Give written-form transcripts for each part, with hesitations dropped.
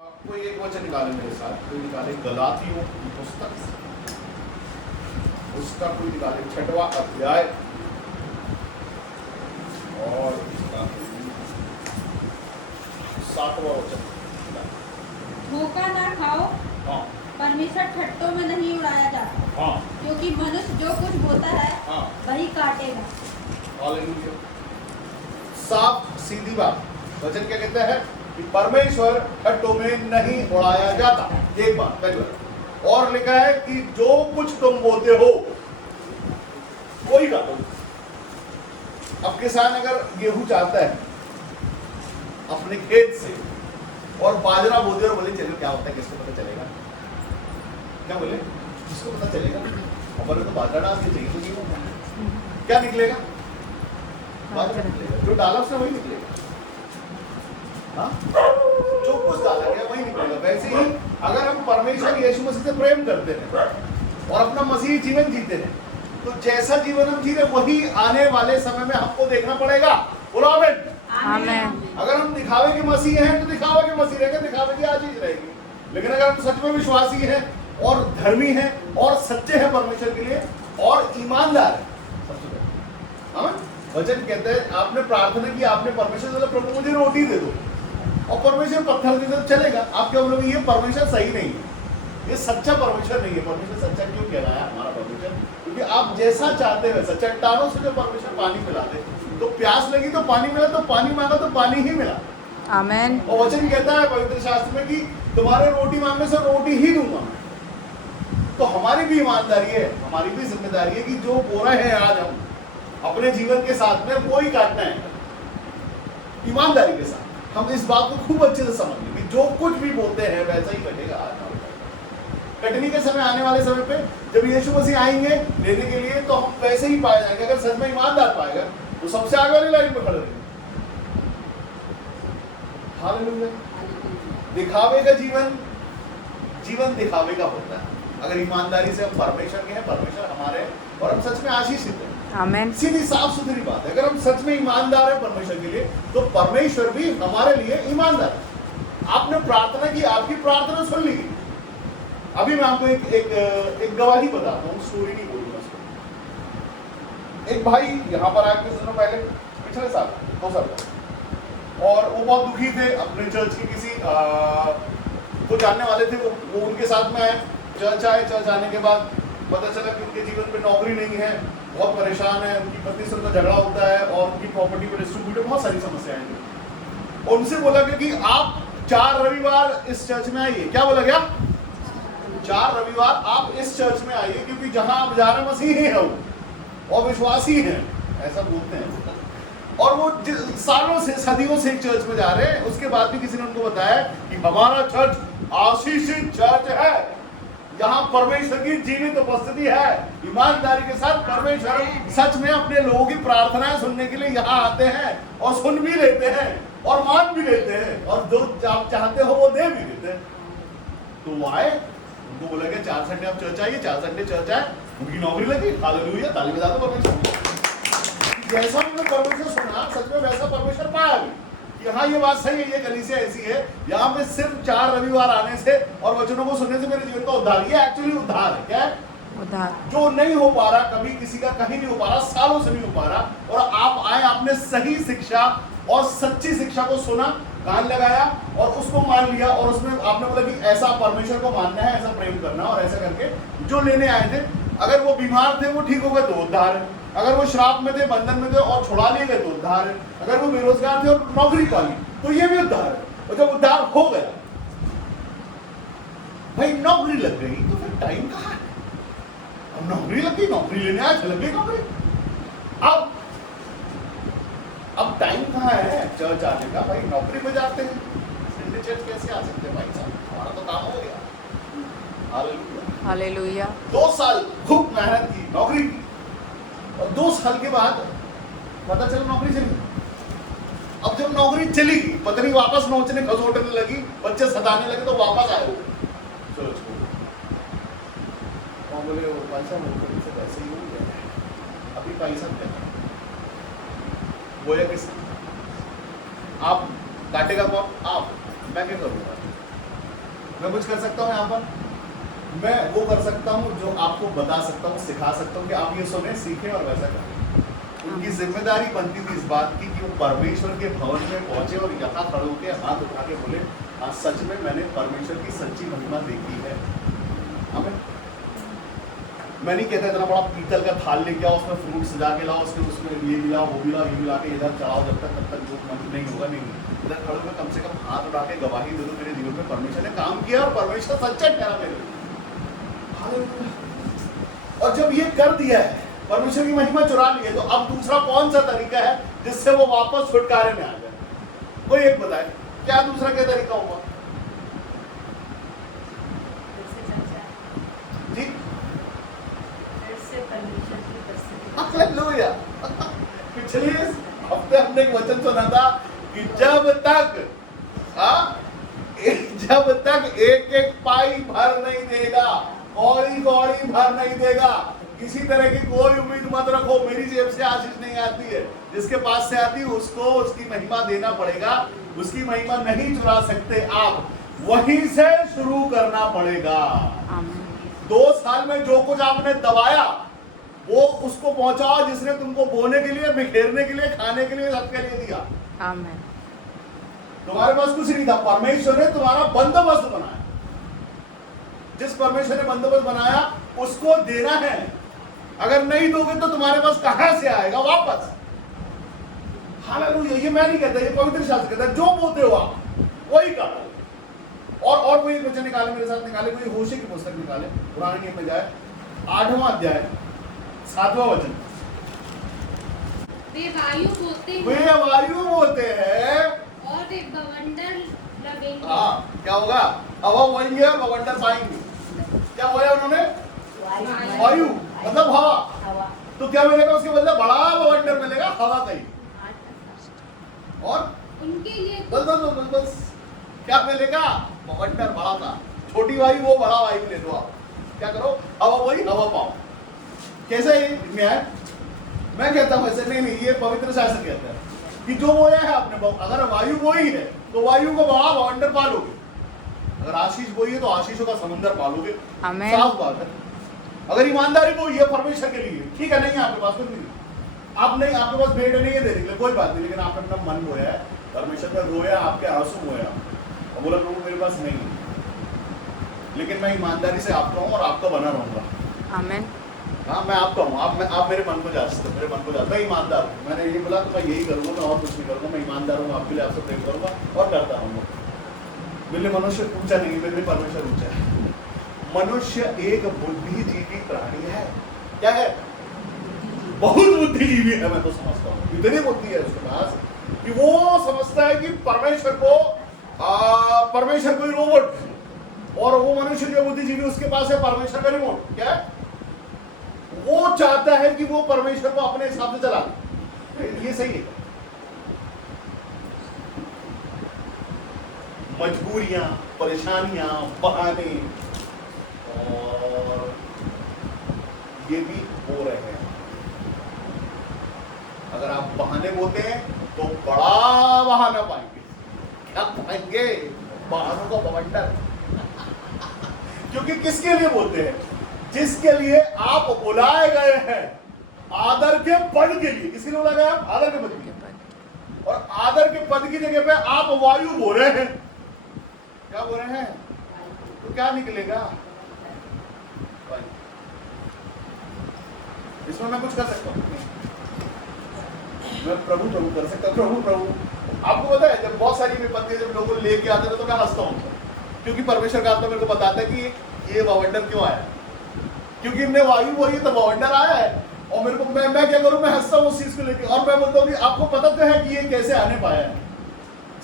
कोई एक वचन निकाले मेरे साथ, कोई निकाले गलातियों की पुस्तक, उसका कोई निकाले 6वां अध्याय और उसका 7वां वचन। धोखा ना खाओ, हाँ परमेश्वर ठट्टों में नहीं उड़ाया जाता। हाँ क्योंकि मनुष्य जो कुछ बोता है हाँ, वही काटेगा। हालेलुया। साफ सीधी बात, वचन क्या कहता है कि परमेश्वर ठट्टों में नहीं उड़ाया जाता। एक बात पहली बात, और लिखा है कि जो कुछ तुम बोते हो वही काटो। अब किसान अगर गेहूं चाहता है अपने खेत से और बाजरा बोते और बोले चलो, क्या होता है, किसको पता चलेगा? क्या बोले, किसको पता चलेगा? और बोले तो बाजरा डाल के चाहिए तो गेहूं क्या निकलेगा? बाजरा निकलेगा। जो डाला उसने वही निकलेगा। हाँ, जो कुछ डाला गया वही निकलेगा। वैसे ही अगर हम परमेश्वर यीशु मसीह से प्रेम करते हैं और अपना मसीही जीवन जीते हैं, तो जैसा जीवन हम जी रहे वही आने वाले समय में हमको देखना पड़ेगा। बोलो आमीन। आमीन। अगर हम दिखावे के मसीह हैं तो दिखावे के मसीह रहेंगे, दिखावे की चीज रहेगी। लेकिन अगर हम सच में विश्वासी हैं और धर्मी हैं और सच्चे हैं परमेश्वर के लिए और ईमानदार हैं, सबसे पहले आमीन। वचन कहते हैं आपने प्रार्थना की, आपने परमेश्वर से बोला प्रभु मुझे रोटी दे दो, और परमेश्वर पत्थर दे दे, चलेगा। आप क्या बोलोगे ये परमेश्वर सही नहीं है, ये सच्चा परमेश्वर नहीं है। परमेश्वर सच्चा क्यों कहलाया हमारा परमेश्वर? क्योंकि आप जैसा चाहते हैं वैसा। चट्टानों से जो परमेश्वर पानी पिला दे, तो प्यास लगी तो पानी मिला, तो पानी मांगा तो पानी ही मिला। आमेन। और वचन कहता है पवित्र शास्त्र में कि तुम्हारे रोटी मांगने से रोटी ही दूंगा। तो हमारी भी ईमानदारी है, हमारी भी जिम्मेदारी है कि जो बो रहे हैं आज हम अपने जीवन के साथ में वो ही काटना है ईमानदारी के साथ। हम इस बात को खूब अच्छे से समझ लें कि जो कुछ भी बोलते हैं वैसा ही कटेगा। आज कटनी के समय, आने वाले समय पे जब यीशु मसीह आएंगे लेने के लिए, तो हम वैसे ही पाए जाएंगे। अगर सच में ईमानदार पाएगा तो सबसे आगे वाली लाइन में खड़े रहेंगे। हालेलुया। दिखावे का जीवन दिखावे का होता है। अगर ईमानदारी से हम परमेश्वर के हैं, परमेश्वर हमारे, और हम सच में आशीषित हैं। आमेन। सीधी साफ सुथरी बात है। अगर हम सच में ईमानदार हैं परमेश्वर के लिए, तो परमेश्वर भी हमारे लिए ईमानदार है। आपने प्रार्थना की, आपकी प्रार्थना सुन ली। अभी मैं आपको एक गवाही बताता हूँ, स्टोरी नहीं बोलूंगा। एक भाई यहाँ पर आए कुछ दिनों पहले, पिछले साल 2 साल पहले, और वो बहुत दुखी थे। अपने चर्च के किसी को जानने वाले थे, वो उनके साथ में आए। चर्च आए, चर्च आने के बाद पता चला कि उनके जीवन में नौकरी नहीं है, बहुत परेशान है, उनकी पत्नी से उनका झगड़ा होता है और उनकी प्रॉपर्टी पर डिस्ट्रीब्यूट, बहुत सारी समस्याएं हैं। उनसे बोला गया कि आप 4 रविवार इस चर्च में आइए। क्या बोला गया? 4 रविवार आप इस चर्च में आइए, क्योंकि जहां आप जा रहे हैं मसीही हैं वो और विश्वासी हैं, ऐसा बोलते हैं। और वो सालों से, सदियों से एक चर्च में जा रहे हैं। उसके बाद भी किसी ने उनको बताया कि हमारा चर्च आशीषित चर्च है, यहाँ परमेश्वर की जीवित उपस्थिति है। ईमानदारी के साथ परमेश्वर सच में अपने लोगों की प्रार्थनाएं सुनने के लिए यहाँ आते हैं और सुन भी लेते हैं और मान भी लेते हैं, और जो आप चाहते हो वो दे भी देते हैं। तो वो आए, उनको बोला गया 4 संडे आप चर्च आइए। 4 संडे चर्च आए, उनकी नौकरी लगी। हालेलुया, ताली बजा दो परमेश्वर। जैसा उन्होंने परमेश्वर सुना, सच में वैसा परमेश्वर पाया भी। यहाँ ये बात सही है, ये कलीसिया ऐसी है, यहाँ पे सिर्फ 4 रविवार आने से और वचनों को सुनने से मेरे जीवन का उद्धार, ये एक्चुअली उद्धार है। क्या है? उद्धार। जो नहीं हो पा रहा, कभी किसी का कहीं नहीं हो पा रहा, सालों से नहीं हो पा रहा, और आप आए, आपने सही शिक्षा और सच्ची शिक्षा को सुना, कान लगाया और उसको मान लिया, और उसमें आपने बोला कि ऐसा परमेश्वर को मानना है, ऐसा प्रेम करना, और ऐसा करके जो लेने आए थे, अगर वो बीमार थे वो ठीक हो गए तो उद्धार है। अगर वो श्राप में थे, बंधन में थे और छुड़ा लिए गए तो उद्धार है। अगर वो बेरोजगार थे और नौकरी पा ली तो ये भी उद्धार है। और जब उद्धार हो गया, भाई नौकरी लग गई, तो फिर टाइम कहाँ है? अब नौकरी लग गई, नौकरी लेने आए, लग गई नौकरी। अब टाइम कहाँ है चर्च आने का? भाई नौकरी पे जाते हैं, संडे चर्च कैसे आ सकते हैं भाई साहब? हमारा तो काम हो गया। हालेलुया। हालेलुया। 2 साल खूब मेहनत की, नौकरी की, और 2 साल के बाद पता चला नौकरी चली गई। अब जब नौकरी चली गई, पत्नी वापस नोचने खसोटने लगी, बच्चे सताने लगे, तो वापस आए। चलो छोड़ो, बोले वो पैसा मुझे से वैसे ही हो गया, अभी पैसा क्या बोया किसने? आप काटेगा कौन? आप। मैं क्या करूँगा? मैं कुछ कर सकता हूँ यहाँ पर? मैं वो कर सकता हूँ जो आपको बता सकता हूँ, सिखा सकता हूँ कि आप ये सुने, सीखें और वैसा करें। उनकी जिम्मेदारी बनती थी इस बात की कि वो परमेश्वर के भवन में पहुंचे और यहाँ खड़े होकर हाथ उठा के बोले, हाँ सच में मैंने परमेश्वर की सच्ची महिमा देखी है। हमें मैं नहीं कहता इतना बड़ा पीतल का थाल लेके आओ, उसमें फ्रूट सजा के लाओ, उसमें ये मिलाओ वो मिलाओ ये मिला के इधर चढ़ाओ, जब तक जो मन नहीं होगा नहीं। इधर खड़े होकर कम से कम हाथ उठा के गवाही दे दो, मेरे जीवन में परमेश्वर ने काम किया और परमेश्वर सच्चा ठहरा मेरे लिए। और जब ये कर दिया है, परमेश्वर की महिमा चुरा ली है, तो अब दूसरा कौन सा तरीका है जिससे वो वापस छुटकारे में आ जाए? कोई एक बताए, क्या दूसरा क्या तरीका होगा? जी हालेलुया। पिछले हफ्ते हमने एक वचन सुना था कि जब तक एक एक पाई भर नहीं देगा, कौड़ी कौड़ी भर नहीं देगा, किसी तरह की कोई उम्मीद मत रखो। मेरी जेब से आशीष नहीं आती है, जिसके पास से आती है उसको उसकी महिमा देना पड़ेगा। उसकी महिमा नहीं चुरा सकते आप, वहीं से शुरू करना पड़ेगा। 2 साल में जो कुछ आपने दबाया वो उसको पहुंचाओ जिसने तुमको बोने के लिए, बिखेरने के लिए, खाने के लिए, सबके लिए दिया। आमीन। तुम्हारे पास कुछ नहीं था, परमेश्वर ने तुम्हारा बंदोबस्त बनाया। जिस परमेश्वर ने बंदोबस्त बनाया उसको देना है। अगर नहीं दोगे तो तुम्हारे पास कहां से आएगा वापस? हालेलुया। ये मैं नहीं कहता, ये पवित्र शास्त्र कहता है, जो बोलते हो आप वही करो। और कोई वचन निकाले, मेरे साथ निकाले, कोई होशे की पुस्तक निकाले, पुराने नियम में जाए 8वां अध्याय 7वां वचन। वे वायु बोलते हैं, वे वायु बोलते हैं और वे बवंडर लगेंगे। हाँ, क्या होगा? हवा बनेंगे और बवंडर पाएंगे। क्या बोला उन्होंने? वायु मतलब हवा। तो क्या मिलेगा उसके बदले? बड़ा बवंडर मिलेगा, हवा का ही। और उनके लिए बस क्या मिलेगा? बवंडर बड़ा था। छोटी वायु वो, बड़ा वायु ले लो आप। क्या करो? हवा वही, हवा पाओ। कैसा है न्याय? मैं कहता हूं ऐसे नहीं, ये पवित्र शास्त्र कहता है कि जो बोया है आपने, अगर वायु वही है तो वायु को बड़ा बवंडर पालोगे। अगर आशीष वही है तो आशीषों का समंदर पालोगे। साफ बात है। अगर ईमानदारी वही है परमेश्वर के लिए, ठीक है, नहीं है आपके पास कुछ नहीं, आप नहीं, आपके पास भेंट नहीं है देने के लिए, कोई बात नहीं, लेकिन आपने अपना मन बोया है, परमेश्वर ने रोया, आपके आंसू बोया और बोला प्रभु मेरे पास नहीं है, लेकिन मैं ईमानदारी से आपका हूं और आपका बना रहूंगा। आमीन। हाँ, मैं आपका हूँ, आप मेरे मन को जा सकते, मेरे मन को जा, मैं ईमानदार हूँ। मैंने यही बोला तो मैं यही करूँगा, मैं और कुछ नहीं करूँगा। मैं ईमानदार हूँ, आपके लिए आपसे प्रेम करूँगा और करता रहूँगा। मेरे मनुष्य ऊंचा नहीं, मेरे परमेश्वर ऊंचा है। मनुष्य एक बुद्धिजीवी प्राणी है। क्या है? बहुत बुद्धिजीवी है। मैं तो समझता हूँ इतनी बुद्धि है उसके पास कि वो समझता है कि परमेश्वर कोई रोबोट है, और वो मनुष्य जो बुद्धिजीवी उसके पास है परमेश्वर का रिमोट। क्या है? वो चाहता है कि वो परमेश्वर को अपने हिसाब से चला दे। ये सही है। मजबूरियां, परेशानियां, बहाने और ये भी हो रहे हैं। अगर आप बहाने बोलते हैं तो बड़ा बहाना पाएंगे। क्या पाएंगे? बहानों का बवंडर। क्योंकि किसके लिए बोलते हैं? जिसके लिए आप बुलाए गए हैं, आदर के पद के लिए। किसके लिए बुलाए गए आप? आदर के पद के लिए। और आदर के पद की जगह पे आप वायु बोल रहे हैं। क्या बोल रहे हैं? तो क्या निकलेगा? इसमें मैं कुछ कर सकता हूँ? मैं प्रभु कर सकता हूँ। प्रभु आपको पता है, जब बहुत सारी विपत्तियां जब लोगों लेके आते थे तो मैं हंसता हूँ, क्योंकि परमेश्वर का आत्मा मेरे को बताता है कि ये बवंडर क्यों आया, क्योंकि इनने वायु वही तो बवंडर आया है। और मेरे को मैं क्या करूं? मैं हंसता हूं उस चीज को लेकर, और मैं बोलता हूं कि आपको पता तो है कि ये कैसे आने पाया है।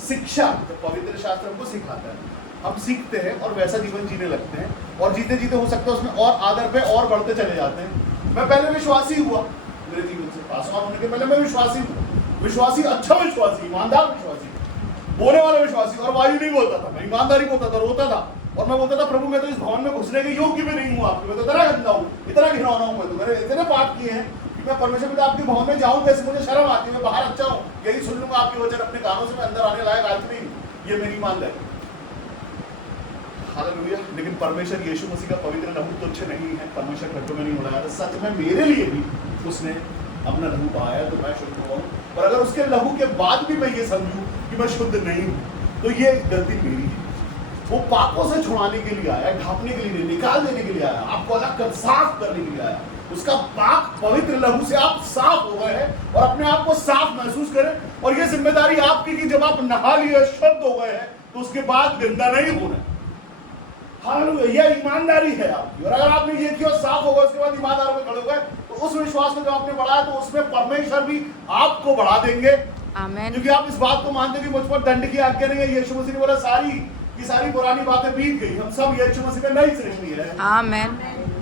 शिक्षा तो पवित्र शास्त्र हमको सिखाता है, हम सीखते हैं और वैसा जीवन जीने लगते हैं, और जीते जीते हो सकता है उसमें और आदर पे और बढ़ते चले जाते हैं। मैं पहले विश्वासी हुआ, मेरे जीवन से पास ऑन होने के पहले मैं विश्वासी हुआ, विश्वासी, अच्छा विश्वासी, ईमानदार विश्वासी, बोलने वाला विश्वासी, और वायु नहीं बोलता था, मैं ईमानदारी बोलता था, रोता था, और मैं बोलता था प्रभु मैं तो इस भवन में घुसने के योग्य भी नहीं हूँ आपके, मैं तो इतना गंदा हूँ, इतना घिनौना हूँ, मैं तो मैंने इतने पाप किए हैं कि मैं परमेश्वर पिता आपके भवन में जाऊँ कैसे? मुझे शर्म आती है, मैं बाहर अच्छा हूँ, यही सुन लूंगा आपके वचन अपने कानों से, मैं अंदर आने लायक आज नहीं। ये मेरी ईमानदारी। हालेलुया। लेकिन परमेश्वर यीशु मसीह का पवित्र लहू तुच्छ नहीं है, परमेश्वर खड्डों में नहीं उड़ाया। तो सच में मेरे लिए भी उसने अपना लहू बहाया तो मैं शुद्ध हुआ हूँ। और अगर उसके लहू के बाद भी मैं ये समझूं कि मैं शुद्ध नहीं हूँ, तो ये गलती मेरी है। वो पापों से छुड़ाने के लिए आया, ढांपने के लिए नहीं, निकाल देने के लिए आया, आपको अलग कर साफ करने के लिए आया। उसका पाक पवित्र लहू से आप साफ हो गए हैं और अपने आप को साफ महसूस करें। और ये जिम्मेदारी आपकी कि जब आप नहा लिए, शुद्ध हो गए हैं, तो उसके बाद गंदा नहीं होना। हालेलुया, यह ईमानदारी है आपकी। और अगर आपने ये किया, साफ होगा, उसके बाद ईमानदार में खड़े हो गए, तो उस विश्वास को जो आपने बढ़ाया, तो उसमें परमेश्वर भी आपको बढ़ा देंगे। आमीन। क्योंकि आप इस बात को मानते हैं कि मुझ पर दंड की आज्ञा नहीं है। यीशु मसीह ने बोला सारी पुरानी बातें बीत गई, हम सब यीशु मसीह का नई सृष्टि है। आमीन।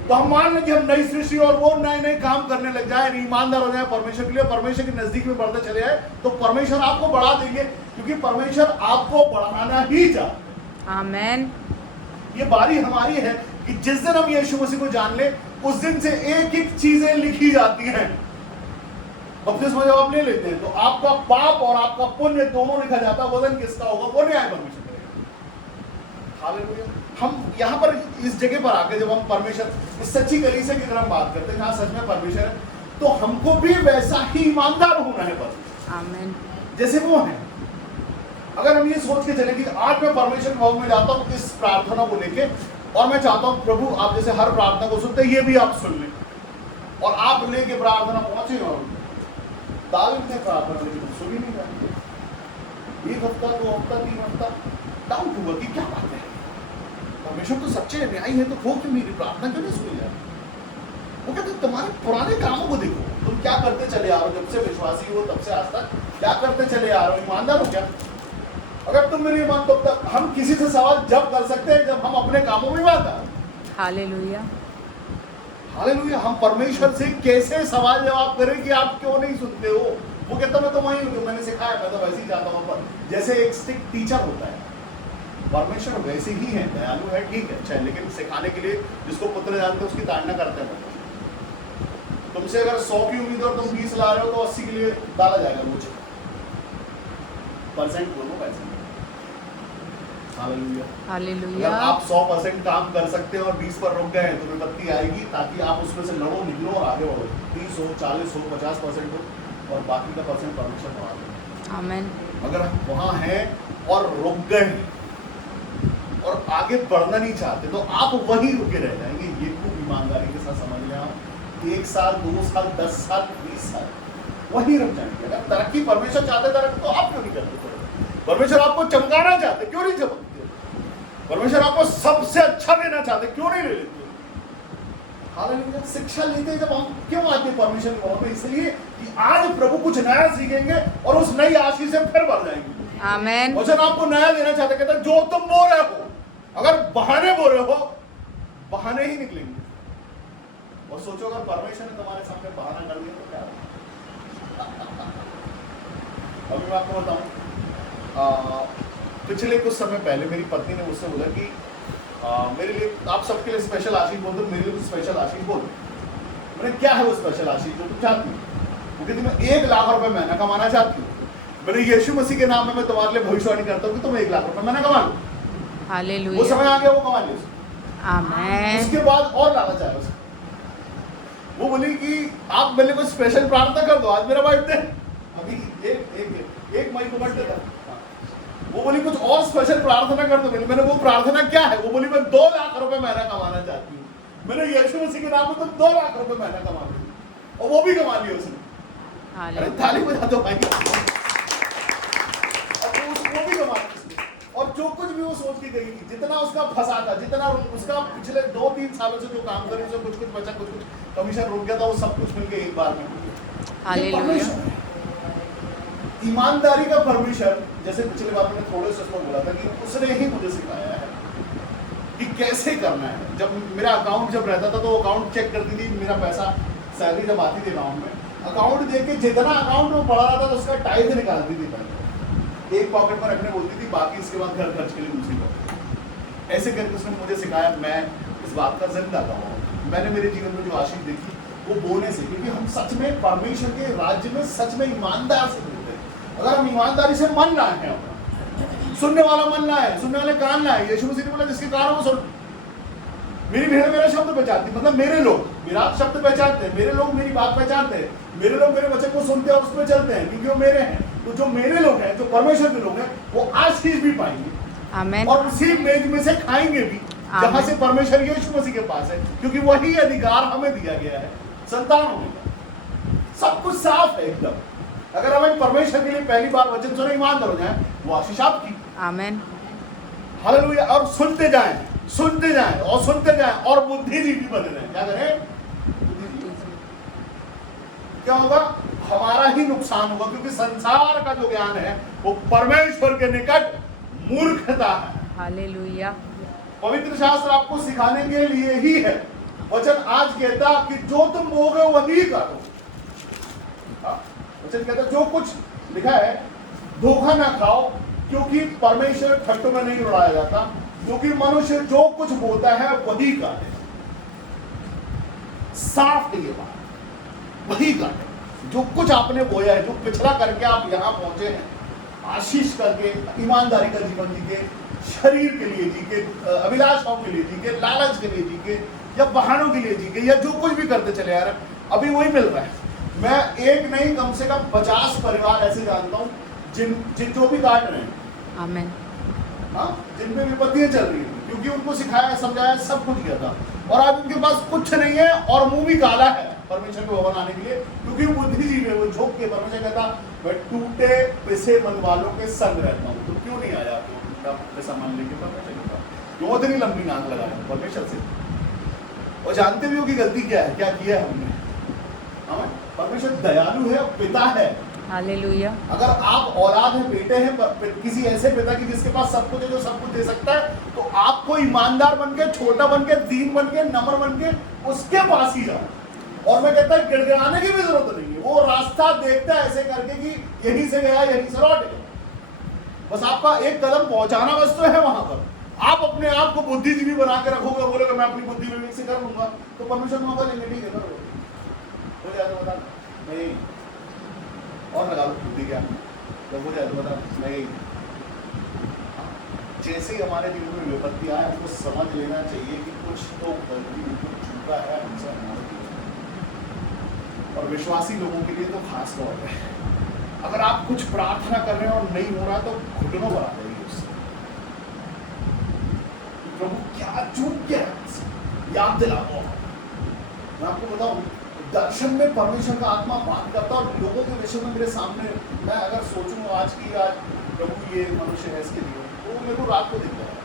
तो हम मान लें कि हम नई सृष्टि और वो नए नए काम करने लग जाए, ईमानदार हो जाए परमेश्वर के लिए, परमेश्वर के नजदीक में बढ़ते चले आए, तो परमेश्वर आपको बढ़ा देंगे। क्योंकि परमेश्वर आपको बढ़ाना ही चाहते। आमीन। ये बारी हमारी है कि जिस दिन हम यीशु मसीह को जान ले, उस दिन से एक एक चीजें लिखी जाती हैं। बपतिस्मा जब आप ले लेते हैं, तो आपका पाप और आपका पुण्य दोनों लिखा जाता है। वजन किसका होगा? वो न्याय परमेश्वर करेगा। हालेलुया। हम यहाँ पर इस जगह पर आके जब हम परमेश्वर, इस सच्ची कलीसिया की अगर हम बात करते हैं जहाँ सच में परमेश्वर है, तो हमको भी वैसा ही ईमानदार होना है परमेश्वर, आमीन। जैसे वो है। अगर हम ये सोच के चले कि आज मैं परमेश्वर के भवन में जाता हूँ इस प्रार्थना को लेके, और मैं चाहता हूँ प्रभु आप जैसे हर प्रार्थना को सुनते, ये भी आप सुन लें, और आप लेके प्रार्थना पहुंचे और दाविद ने प्रार्थना लेकिन सुन ही नहीं रहा। एक हफ्ता, 2 हफ्ता, 3 हफ्ता डाउट हुआ कि क्या बात है, परमेश्वर तो सच्चे न्यायी है, तो वो क्यों मेरी प्रार्थना क्यों नहीं सुनी जा रही? वो कहते तुम्हारे पुराने कामों को देखो, तुम क्या करते चले आ रहे हो, जब से विश्वासी हो तब से आज तक क्या करते चले आ रहे हो, ईमानदार हो क्या? अगर तुम मेरे ईमान, तो तब हम किसी से सवाल जब कर सकते हैं जब हम अपने कामों में ईमानदार। हालेलुया। हालेलुया। हम परमेश्वर से कैसे सवाल जवाब करें कि आप क्यों नहीं सुनते हो? वो कहता मैं तो वही हूँ, मैंने सिखाया, मैं तो वैसे ही जाता हूँ। पर जैसे एक स्ट्रिक्ट टीचर होता है, परमेश्वर वैसे ही है, दयालु है, ठीक है, अच्छा है, लेकिन सिखाने के लिए जिसको पुत्र जानते हैं उसकी ताड़ना करते हैं। तुमसे अगर 100 की उम्मीद और तुम 20 ला रहे हो, तो 80 के लिए डाला जाएगा मुझे परसेंट दोनों पैसे। हालेलुया। हालेलुया। अगर आप 100% काम कर सकते हैं और 20 पर रुक गए हैं, तो विपत्ति आएगी, ताकि आप उसमें से लड़ो, निकलो और आगे बढ़ो। 30 हो, 40 हो, 50% हो, और बाकी का परसेंट परमेश्वर बढ़ा देगा। आमीन। अगर हम वहाँ हैं और रुक गए हैं और आगे बढ़ना नहीं चाहते, तो आप वहीं रुके रह जाएंगे। ये खूब ईमानदारी के साथ समझ लें। आप 1 साल, 2 साल, 10 साल, 20 साल वहीं रुक जाएंगे। अगर तरक्की परमेश्वर चाहते तरक्की, तो आप क्यों नहीं करते? परमेश्वर आपको चमकाना चाहते, क्यों नहीं चमकते? परमेश्वर आपको सबसे अच्छा देना चाहते, क्यों नहीं ले लेते? हालेलुया। शिक्षा लेते जब हम क्यों आते परमेश्वर के भवन में? इसलिए कि आज प्रभु कुछ नया सीखेंगे और उस नई आशीष से फिर बढ़ जाएंगे। आमीन। वचन आपको नया देना चाहते, कहते जो तुम बोल रहे हो, अगर बहाने बोल रहे हो, बहाने ही निकलेंगे। और सोचो अगर परमेश्वर ने तुम्हारे सामने बहाना कर दिया तो क्या होगा? अभी मैं आपको बताऊं, पिछले कुछ समय पहले मेरी पत्नी ने मुझसे बोला कि मेरे लिए, आप सबके लिए स्पेशल आशीष बोल दो, मेरे लिए कुछ स्पेशल आशीष बोल। मैंने क्या है वो स्पेशल आशीष जो तुम चाहती हो? वो कहती मैं 1 लाख रुपए महीना कमाना चाहती हूँ। मैंने यीशु मसीह के नाम में मैं तुम्हारे लिए भविष्यवाणी करता हूँ कि तुम 1 लाख रुपए महीना कमा लो। हालेलुया। वो समय आ गया, वो कमा लिया। आमीन। उसके बाद और लालच आया उसको। वो बोली कि आप मेरे लिए कुछ स्पेशल प्रार्थना कर दो, आज मेरा बर्थडे, अभी एक मई को बर्थडे था। वो बोली कुछ और स्पेशल प्रार्थना कर दो। मैंने वो प्रार्थना क्या है? वो बोली मैं 2 लाख रुपए महीना कमाना चाहती हूँ। मैंने यीशु मसीह के नाम में तुम 2 लाख रुपए महीना कमा लो, और वो भी कमा लिया उसने। अरे ताली बजा दो भाई। वो भी कमा लिया उसने। और जो कुछ भी वो सोच के गई थी, जितना उसका फंसा था, जितना उसका पिछले 2-3 सालों से जो काम करे, उसमें कुछ बचा, कुछ कमीशन रुक गया था, वो सब कुछ मिलकर एक बार में हो गया। हालेलुया। ईमानदारी का परमेश्वर, जैसे पिछले बार मैंने थोड़े से उसमें बोला था कि उसने ही मुझे सिखाया है कि कैसे करना है। जब मेरा अकाउंट जब रहता था, तो अकाउंट चेक करती थी, मेरा पैसा, सैलरी जब आती थी अकाउंट में, अकाउंट देख के जितना अकाउंट में पड़ा रहा था, तो उसका टाइप निकालती थी पहले, एक पॉकेट में रखने बोलती थी, बाकी इसके बाद घर खर्च के लिए दूसरी पॉकेट। ऐसे करके उसने मुझे सिखाया। मैं इस बात का जिंदा गवाह हूं। मैंने मेरे जीवन में जो आशीष देखी वो बोने से, क्योंकि हम सच में परमेश्वर के राज्य में सच में ईमानदार से मिलते हैं। अगर हम ईमानदारी से मन रहे हैं, सुनने वाला मन लाए, सुनने वाले कान लाए। यीशु मसीह ने बोला जिसके कान हो वो सुन। मेरी भेड़ मेरा शब्द पहचानती, मतलब मेरे लोग मेरा शब्द पहचानते हैं, मेरे लोग मेरी बात पहचानते हैं, मेरे लोग मेरे वचन को सुनते हैं और उस पर चलते हैं, क्योंकि वो मेरे हैं। तो जो मेरे लोग हैं, जो परमेश्वर के लोग हैं, वो आशीष भी पाएंगे आमेन और उसी मेज में से खाएंगे भी जहां से परमेश्वर यीशु मसीह के पास है, क्योंकि वही अधिकार हमें दिया गया है संतान होने का। सब कुछ साफ है एकदम। अगर हमें परमेश्वर के लिए पहली बार वचन सुने, ईमानदार हो जाए, वो आशीष आपकी। Amen hallelujah. और सुनते जाएं, सुनते जाएं और सुनते जाएं और बुद्धिजीवी बने रहें। क्या करें? बुद्धिजीवी। क्या होगा? हमारा ही नुकसान होगा, क्योंकि संसार का जो ज्ञान है वो परमेश्वर के निकट मूर्खता है। हालेलुया पवित्र शास्त्र आपको सिखाने के लिए ही है। वचन आज कहता कि जो तुम बोगे वही करो। वचन कहता जो कुछ लिखा है, धोखा ना खाओ, क्योंकि परमेश्वर ठट्टों में नहीं उड़ाया जाता, क्योंकि मनुष्य जो कुछ बोता है वही काटे। साफ है ये बात, वही काटे। जो कुछ आपने बोया है, जो पिछड़ा करके आप यहां पहुंचे हैं, आशीष करके, ईमानदारी का जीवन जी के, शरीर के लिए जी के, अभिलाषाओं के लिए जी के, लालच के लिए जी के, या बहानों के लिए जी के, या जो कुछ भी करते चले यार, अभी वही मिल रहा है। मैं एक नहीं कम से कम 50 परिवार ऐसे जानता हूं जिन जो भी काट रहे हैं, आमेन हाँ, जिनमें विपत्तियां चल रही हैं, क्योंकि उनको सिखाया समझाया सब कुछ किया था, और आज उनके पास कुछ नहीं है और मुंह भी काला है परमेश्वर के भवन आने के लिए, क्योंकि वो बुद्धिजीवी है। वो झोंक के परमेश्वर कहता मैं टूटे पिसे मन वालों के संग रहता हूँ, तो क्यों नहीं आया तो पैसा मान लेके परमेश्वर के पास? क्यों इतनी लंबी नाक लगाया परमेश्वर से? और जानते भी हो कि गलती क्या है, क्या किया है हमने। हाँ, परमेश्वर दयालु है, पिता है। हालेलुया अगर आप औलाद हैं, बेटे हैं किसी ऐसे पिता की जिसके पास सब कुछ है, जो सब कुछ दे सकता है, तो आपको ईमानदार बन के, छोटा बन के, दीन बन के, नम्र बन के उसके पास ही जाओ। और मैं कहता गिड़गिड़ाने की भी जरूरत नहीं है। वो रास्ता देखता है ऐसे करके कि यहीं से गया यहीं से लौटेगा, बस आपका एक कदम पहुंचाना बस तो है वहां पर। आप अपने आप को बुद्धिजीवी बना के रखोगे, बोलोगे मैं अपनी बुद्धि विवेक से कर लूंगा, तो परमेश्वर मौका लेंगे, ठीक है करो, हो जाए तो बता नहीं, और लगा लो बुद्धि ज्ञान, जब हो जाए तो बता नहीं। जैसे ही हमारे जीवन में विपत्ति आए, हमको समझ लेना चाहिए कि कुछ तो गलती चूका है हमसे हमारे जीवन में। और विश्वासी लोगों के लिए तो खास तौर पे, अगर आप कुछ प्रार्थना कर रहे हैं और नहीं हो रहा तो घुटनों पर आ जाइए उससे, प्रभु क्या चूक गया, याद दिला दो। मैं आपको बताऊं, दर्शन में परमेश्वर का आत्मा बात करता और लोगों के विषय में मेरे सामने, मैं अगर सोचूं आज की आज प्रभु ये मनुष्य है इसके लिए, तो मेरे को रात को दिख रहा है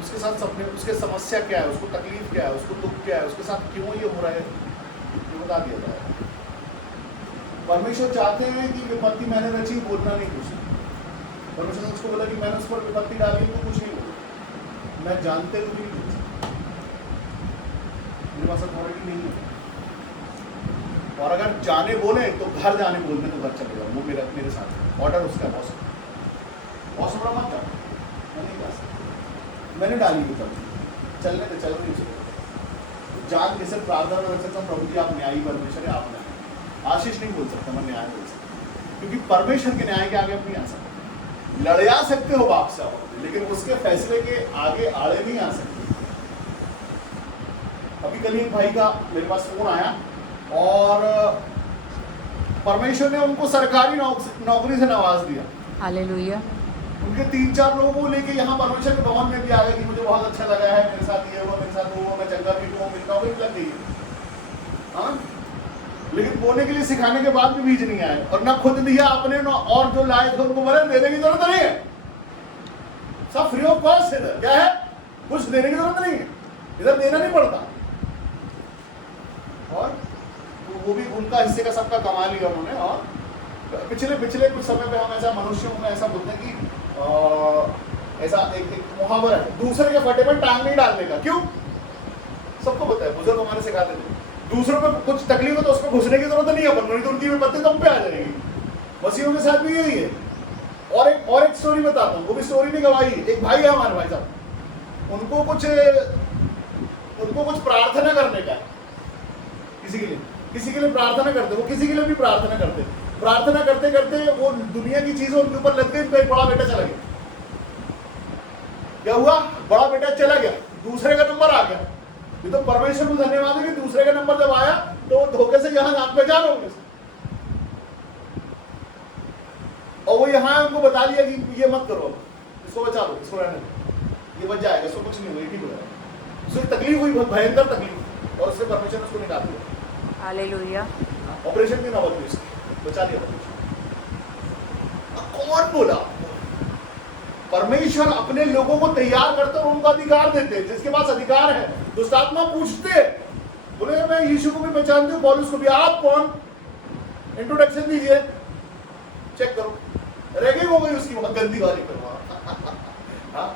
उसके साथ सपने, उसके समस्या क्या है, उसको तकलीफ क्या है, उसको दुख क्या है, उसके साथ क्यों ये हो रहा है, ये बता दिया जाए। परमेश्वर चाहते हैं कि विपत्ति मैंने रची, बोलना नहीं कुछ। परमेश्वर ने उसको बोला कि मैंने उस पर विपत्ति डाली तो कुछ नहीं बोला, मैं जानते हुए भी नहीं, मेरे पास अथॉरिटी नहीं है। और अगर जाने बोले तो घर जाने बोलने तो घर चले जाओ, वो मेरे साथ ऑर्डर उसका बॉस बड़ा मत जाओ, मैं नहीं जा सकता, मैंने डाली विपत्ति, चलने तो चल नहीं सकता। जान के सिर्फ प्रार्थना कर सकता हूँ, प्रभु जी आप न्यायी परमेश्वर है, आप न्याय। आशीष नहीं बोल सकता, मैं न्याय बोल सकता, क्योंकि परमेश्वर के न्याय के आगे आप नहीं आ सकते। लड़या सकते हो बाप से, लेकिन उसके फैसले के आगे आड़े नहीं आ सकते। अभी कल एक भाई का मेरे पास फोन आया और परमेश्वर ने उनको सरकारी नौकरी से नवाज दिया। हालेलुया उनके 3-4 लोगों को लेके यहाँ परमेश्वर के भवन में भी आ गए कि मुझे बहुत अच्छा लगा है, मेरे साथ ये हुआ, मेरे साथ वो हुआ, मैं चंगा भी हूँ, मेरी नौकरी लग गई है। हाँ, लेकिन बोने के लिए सिखाने के बाद भी बीज नहीं आए, और ना खुद दिया अपने, ना और जो लाए थे उनको बोले देने की जरूरत नहीं है, सब फ्री ऑफ कॉस्ट। इधर क्या है, कुछ देने की जरूरत नहीं है, इधर देना नहीं पड़ता। और तो वो भी उनका हिस्से का सबका कमा लिया उन्होंने। और पिछले कुछ समय पे हम ऐसा मनुष्यों में ऐसा बोलते हैं कि ऐसा एक मुहावरा है, दूसरे के फटे में टांग नहीं डालने का। क्यों? सबको पता है, बुजुर्ग हमारे सिखाते थे, दूसरों पे कुछ तकलीफ हो तो उसमें घुसने की जरूरत नहीं है, अपन नहीं तो उनकी विपत्ति तुम पे आ जाएगी। मसीहों के साथ भी यही है। और एक स्टोरी बताता हूँ, वो भी स्टोरी नहीं गवाही। एक भाई है हमारे भाई साहब, उनको कुछ प्रार्थना करने का, किसी के लिए प्रार्थना करते, वो किसी के लिए भी प्रार्थना करते वो दुनिया की चीजों उनके ऊपर लग गई, उनका एक बड़ा बेटा चला गया। क्या हुआ, बड़ा बेटा चला गया, दूसरे का नंबर आ गया। ये तो परमेश्वर को धन्यवाद है कि दूसरे का नंबर जब आया तो धोखे से यहाँ जान पहचान हो गई और वो यहाँ उनको बता दिया कि ये मत करो, इसको बचा लो, इसको रहने दो, ये बच जाएगा, इसको कुछ नहीं हुआ, ठीक हो जाएगा। उससे तकलीफ हुई, भयंकर तकलीफ, और उससे परमेश्वर ने उसको निकाल दिया। हालेलुया। ऑपरेशन की नौबत हुई उसकी, बचा लिया परमेश्वर। कौन बोला? परमेश्वर अपने लोगों को तैयार करते और उनको अधिकार देते। जिसके पास अधिकार है, दुष्ट आत्मा पूछते, बोले मैं यीशु को भी पहचानती हूँ, पौलुस को भी, आप कौन? इंट्रोडक्शन दीजिए, चेक करो। रैगिंग हो गई उसकी, बहुत गंदी वाली करवा। हाँ,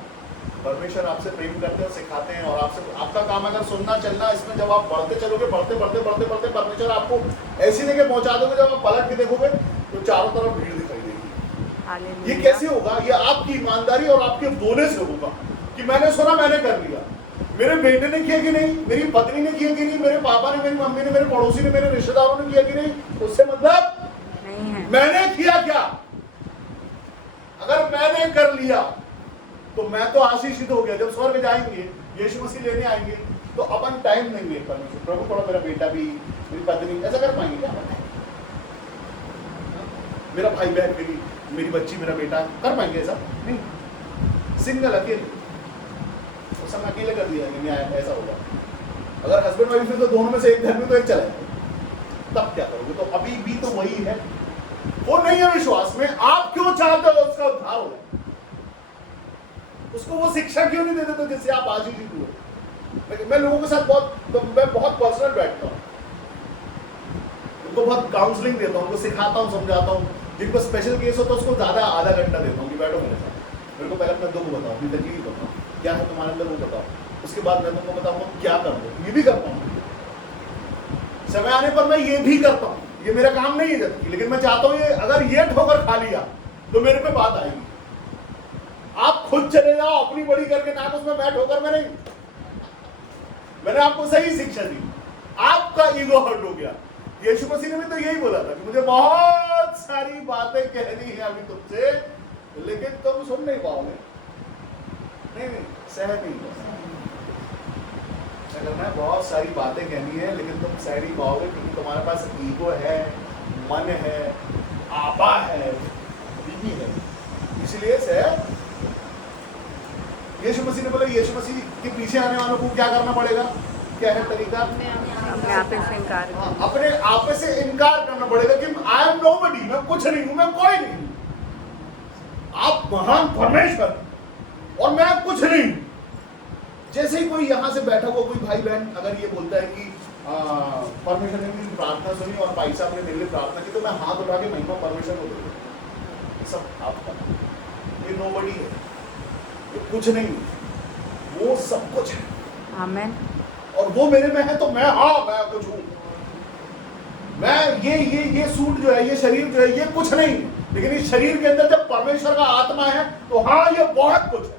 परमेश्वर आपसे प्रेम करते और सिखाते हैं, और आपसे आपका काम अगर सुनना चलना, इसमें जब आप बढ़ते चलोगे, बढ़ते बढ़ते बढ़ते बढ़ते परमेश्वर आपको ऐसी जगह पहुंचा दोगे, जब आप पलट के देखोगे तो चारों तरफ भीड़ दिखाई देगी। ये कैसे होगा? ये आपकी ईमानदारी और आपके बोले से होगा कि मैंने सुना, मैंने कर लिया। मेरे बेटे ने किया कि नहीं, मेरी पत्नी ने किया कि नहीं, मेरे पापा ने, मेरी मम्मी ने, मेरे पड़ोसी ने, मेरे रिश्तेदारों ने किया कि नहीं, उससे मतलब नहीं है। मैंने किया क्या? अगर मैंने कर लिया तो मैं तो आशीषित हो गया। जब स्वर्ग जाएंगे, यीशु मसीह लेने आएंगे, तो अपन टाइम देंगे परमेश्वर, प्रभु थोड़ा मेरा बेटा भी, मेरी पत्नी, ऐसा कर पाएंगे क्या? मेरा भाई बहन, मेरी बच्ची, मेरा बेटा, कर पाएंगे ऐसा? नहीं। सिंगल, अकेले, उस समय अकेले कर दिया, न्याय ऐसा होगा। अगर हस्बैंड वाइफ है तो दोनों में से एक घर में तो एक चलाएगा, तब क्या करोगे? तो अभी भी तो वही है, वो नहीं है विश्वास में। आप क्यों चाहते हो उसका उद्धार हो जाए? उसको वो शिक्षा क्यों नहीं देते तो जिससे आप आजीवित हुए? मैं लोगों के साथ मैं बहुत पर्सनल बैठता हूँ, उनको बहुत काउंसलिंग देता हूँ, उनको सिखाता हूँ, समझाता हूँ। जिनको स्पेशल केस हो तो उसको ज्यादा आधा घंटा देता हूँ कि बैठो मेरे साथ, मेरे को पहले अपना दुख बताओ, अपनी तकलीफ बताओ, क्या है तुम्हारे अंदर वो बताओ, उसके बाद मैं तुमको बताऊंगा क्या कर दो। ये भी करता हूँ, समय आने पर मैं ये भी करता हूँ। ये मेरा काम नहीं है जबकि, लेकिन मैं चाहता हूँ ये, अगर ये ठोकर खा लिया तो मेरे पे बात आएगी। आप खुद चले जाओ अपनी बड़ी करके नाक उसमें, मैं ठोकर में नहीं। मैंने आपको सही शिक्षा दी, आपका ईगो हर्ट हो गया। यीशु मसीह ने भी तो यही बोला था कि मुझे बहुत सारी बातें कहनी है अभी तुमसे, लेकिन तुम सुन नहीं पाओगे। नहीं, सह नहीं करना है, बहुत सारी बातें कहनी है, लेकिन तुम सह नहीं पाओगे, क्योंकि तुम्हारे पास ईगो है, मन है, आपा है, बीवी है, इसलिए सह। यीशु मसीह ने बोला, यीशु मसीह के पीछे आने वालों को क्या करना पड़ेगा? क्या है तरीका? अपने आप से इनकार। अपने आप से इनकार करना पड़ेगा कि आई एम नोबडी, मैं कुछ नहीं हूं, मैं कोई नहीं हूं। आप महान परमेश्वर और मैं कुछ नहीं हूं। जैसे ही कोई यहां से बैठा हुआ कोई भाई बहन अगर ये बोलता है कि परमेश्वर ने मेरी प्रार्थना सुनी और भाई साहब ने मेरे लिए प्रार्थना की, तो मैं हाथ उठा के महिमा परमेश्वर को दूंगा। सब आपका, ये नोबडी है, ये कुछ नहीं, वो सब कुछ है। आमेन। और वो मेरे में है तो मैं, हाँ मैं कुछ हूं। मैं ये सूट जो है, ये शरीर जो है, ये कुछ नहीं, लेकिन इस शरीर के अंदर जब परमेश्वर का आत्मा है तो हाँ ये बहुत कुछ है।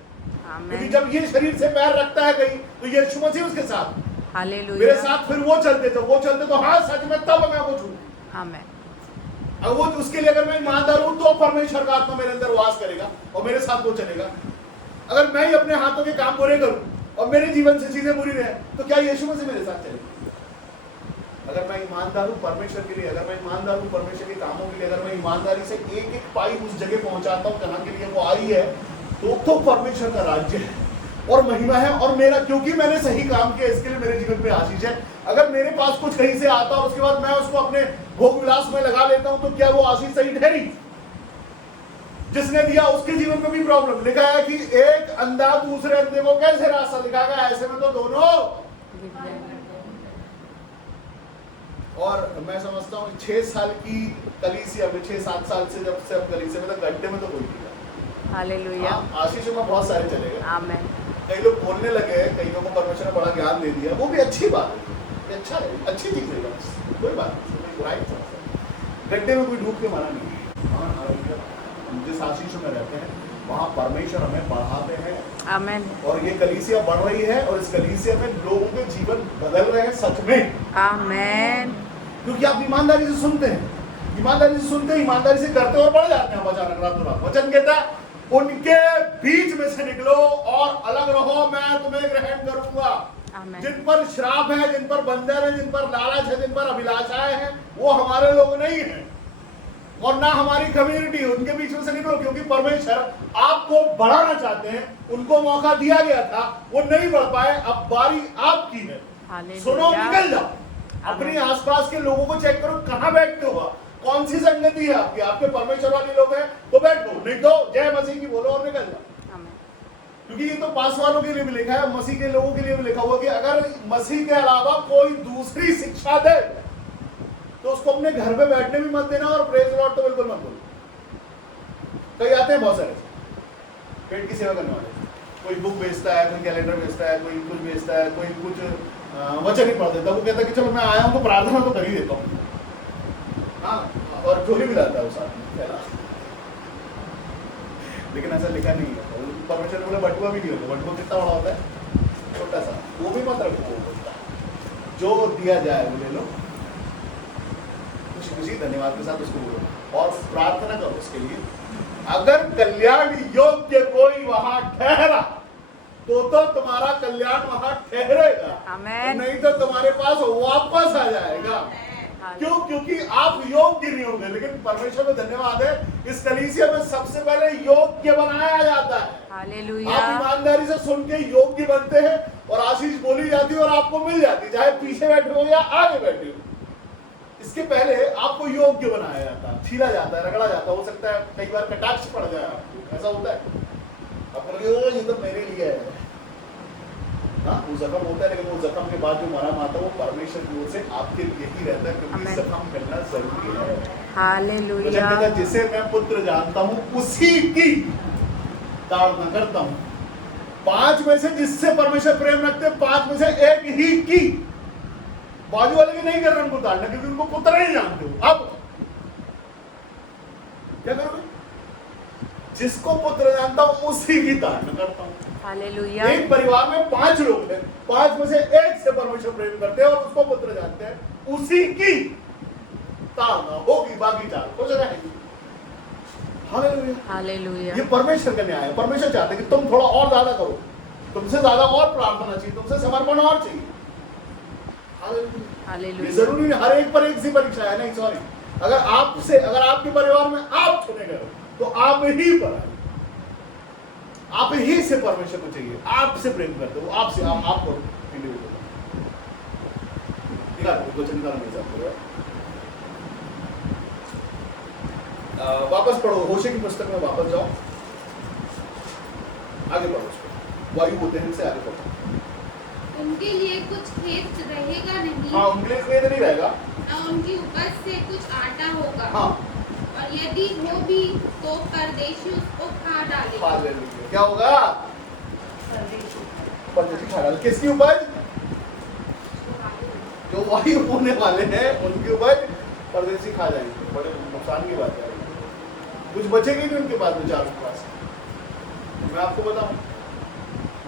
क्योंकि जब ये शरीर से पैर रखता है कहीं तो यीशु मसीह उसके साथ, हालेलुया, मेरे साथ फिर वो चलते तो हाँ सच में तब मैं कुछ हूं। आमेन। अब वो उसके लिए अगर मैं ईमानदार हूं तो परमेश्वर का आत्मा मेरे अंदर वास करेगा और मेरे साथ वो चलेगा। अगर मैं ही अपने हाथों के काम बुरे करूं और मेरे जीवन से चीजें बुरी रहे तो क्या यीशु मसीह मेरे साथ चलेगा? अगर मैं ईमानदार हूं परमेश्वर के लिए, अगर मैं ईमानदार हूं परमेश्वर के कामों के लिए, अगर मैं ईमानदारी से एक एक पाई उस जगह पहुंचाता हूं जहां के लिए वो आई है, तो परमेश्वर का राज्य है और महिमा है। और मेरा, क्योंकि मैंने सही काम किया, इसके लिए मेरे जीवन पे आशीष है। अगर मेरे पास कुछ कहीं से आता और उसके बाद मैं उसको अपने भोग विलास में लगा लेता हूं तो क्या वो आशीष सही ठहरी? जिसने दिया उसके जीवन में भी प्रॉब्लम। लिखा है कि एक अंधा दूसरे अंधे को कैसे रास्ता दिखाएगा, ऐसे में तो दोनों। और मैं समझता हूँ 6 साल की कलीसिया में, 6-7 साल से जब से अब कलीसिया में, तो गड्ढे में तो कोई नहीं। हालेलुया, आशीषों में बहुत सारे चले गए। आमेन। कई लोग बोलने लगे, कई लोगों को परमेश्वर ने बड़ा ज्ञान दे दिया, वो भी अच्छी बात है, अच्छा है, अच्छी चीज है, कोई बात नहीं, बुराई नहीं। गड्ढे में कोई डूब के मरा नहीं है। हम जिस आशीषों में रहते हैं वहाँ परमेश्वर हमें बढ़ाते हैं, आमेन। और ये कलीसिया बढ़ रही है और इस कलीसिया में लोगों के जीवन बदल रहे हैं सच में, आमेन। क्योंकि आप ईमानदारी से सुनते हैं, ईमानदारी से सुनते हैं, ईमानदारी से करते और बढ़ जाते हैं। अचानक रातों रात वचन कहता है उनके बीच में से निकलो और अलग रहो, मैं तुम्हें ग्रहण करूंगा। आमेन। जिन पर श्राप है, जिन पर बंधन है, जिन पर लालच है, जिन पर अभिलाषाएं हैं, वो हमारे लोग नहीं हैं और ना हमारी कम्युनिटी। उनके बीच में से निकलो, क्योंकि परमेश्वर आपको बढ़ाना चाहते हैं। उनको मौका दिया गया था, वो नहीं बढ़ पाए, अब बारी आपकी है। हालेलुया। सुनो, निकल जाओ। अपने आसपास के लोगों को चेक करो, कहां बैठते हो आप, कौन सी संगति है आपकी। आपके परमेश्वर वाले लोग हैं तो बैठो, नहीं तो जय मसीह की बोलो और निकल जाओ। आमेन। क्योंकि ये तो पास वालों के लिए भी लिखा है, मसीह के लोगों के लिए भी लिखा हुआ कि अगर मसीह के अलावा कोई दूसरी शिक्षा दे तो उसको अपने घर पे बैठने भी मत देना और प्रेज लॉर्ड तो बिल्कुल मत बोलो। कई आते हैं बहुत सारे पेट की सेवा करने वाले, कोई बुक बेचता है, कोई कैलेंडर बेचता है, कोई कुछ बेचता है, कोई कुछ वचन ही पढ़ देता है। वो कहता है कि चलो मैं आया हूँ तो प्रार्थना तो कर ही देता हूँ, हाँ, और झोली भी लाता है वो साथ में। लेकिन ऐसा लिखा नहीं है। परमेश्वर ने बोला बटुआ भी नहीं होता। बटुआ कितना बड़ा होता है, छोटा सा, वो भी मत रखो। जो दिया जाए वो ले लो, खुशी खुशी धन्यवाद के साथ उसको बोलो और प्रार्थना करो उसके लिए। अगर कल्याण योग्य कोई वहां ठहरा तो तुम्हारा कल्याण वहां ठहरेगा, आमेन। नहीं तो तुम्हारे पास वापस आ जाएगा। क्यों? क्योंकि आप योग्य नहीं होंगे। लेकिन परमेश्वर को धन्यवाद है, इस कलीसिया में सबसे पहले योग्य बनाया जाता है। हालेलुया। आप ईमानदारी से सुन के योग्य बनते हैं और आशीष बोली जाती है और आपको मिल जाती है, चाहे पीछे बैठे हो या आगे बैठे हो। इसके पहले आपको योग्य बनाया जाता है, छीला जाता है, रगड़ा जाता है। हो सकता है कई बार कटाक्ष पड़ जाए आपको, ऐसा होता है। आपको लगे ओ ये तो मेरे लिए है, हाँ, वो जख्म होता है, लेकिन वो जख्म के बाद जो मरहम आता है वो परमेश्वर की ओर से आपके लिए ही रहता है, क्योंकि जख्म करना जरूरी है। हालेलुया। जिसे मैं पुत्र जानता हूँ उसी की ताड़ना करता हूँ। 5 में से जिससे परमेश्वर प्रेम रखते हैं, 5 में से एक ही की। बाजू वाले की नहीं कर रहे उनको ताड़ना, क्योंकि उनको पुत्र नहीं जानते हो। अब क्या करोगे? जिसको पुत्र जानता हूँ उसी की ताड़ना करता हूँ। हालेलुया। एक परिवार में 5 लोग हैं, 5 में से एक से परमेश्वर प्रेम करते हैं और उसको पुत्र जानते हैं, उसी की ताड़ना होगी, बाकी 4 हो जाएगी। हालेलुया। हालेलुया। ये परमेश्वर का न्याय है। परमेश्वर चाहते हैं कि तुम थोड़ा और ज्यादा करो, तुमसे ज्यादा और प्रार्थना चाहिए, तुमसे समर्पण और चाहिए। हालेलुया। ये हालेलुया। जरूरी नहीं हर एक पर एक सी परीक्षा है, नहीं, सॉरी। अगर आपके परिवार में आप चुने गए तो आप ही पर आए, आप ही से परमेश्वर को चाहिए, आपसे प्रेम करते हो, आपसे आपको इंडिविजुअल वचन का नहीं सकते। वापस पढ़ो, होशे की पुस्तक में वापस जाओ, आगे पढ़ो उसको, वायु होते हैं, से आगे पढ़ो। उनके लिए कुछ खेत रहेगा नहीं, हाँ, उनके लिए खेत नहीं रहेगा, और उनकी उपज से कुछ आटा होगा। हाँ, और यदि हो भी तो परदेशी उसको खा डालेगा। हालेलुया। क्या होगा? परदेशी खा डालेगा। किसकी उपज? जो वायु होने वाले हैं उनकी उपज परदेशी खा जाएंगे। बड़े नुकसान की बात है। कुछ बचेगी नहीं उनके पास, विचार के पास। मैं आपको बताऊं,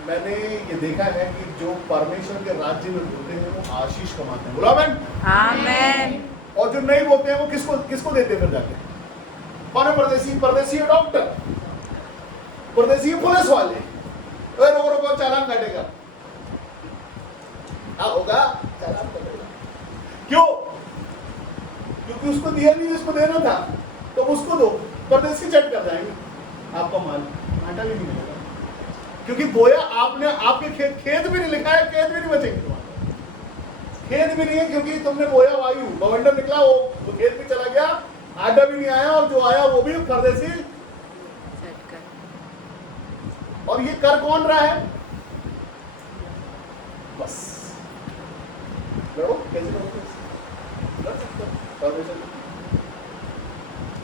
मैंने ये देखा है कि जो परमेश्वर के राज्य में बोलते हैं वो आशीष कमाते हैं। बोलो आमीन। आमेन। और जो नहीं बोलते हैं वो किसको देते हैं फिर जाके? कौन है परदेशी? परदेशी है डॉक्टर, परदेशी है पुलिस वाले। रोको चालान काटेगा, होगा चालान काटेगा। क्यों? क्योंकि उसको दिया नहीं जिसको देना था, तो उसको दो। परदेशी चट कर जाएंगे, आपका माल आटा भी नहीं मिलेगा, क्योंकि बोया आपने, आपके खेत भी नहीं लिखा है, खेत भी नहीं बचेंगे तुम्हारे, खेत भी नहीं है, क्योंकि तुमने बोया वायु, बवंडर निकला, वो खेत भी चला गया, आटा भी नहीं आया, और जो आया वो भी परदेशी। और ये कर कौन रहा है? बस लड़ो, कैसे लड़ोगे? लड़ सकते हो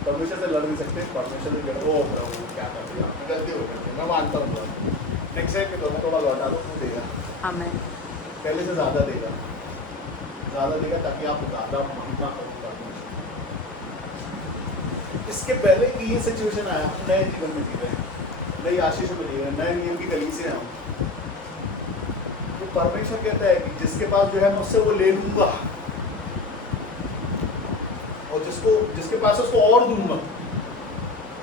परमेश्वर से लड़ नहीं सकते। परमेश्वर से लड़ो, प्रभु क्या कर दिया, गलती हो गई, मैं मानता हूँ। नेक्स्ट टाइम के थोड़ा लौटा दो, वो देगा, आमेन। पहले से ज्यादा देगा ताकि आप ज्यादा महिमा करो। इसके पहले कि ये सिचुएशन आया, हम नए जीवन में जी रहे हैं, नई आशीष में जी रहे हैं, नए नियम की कली से हम, तो परमेश्वर कहता है कि जिसके पास जो है मुझसे वो ले लूंगा, और जिसके पास उसको और दूंगा।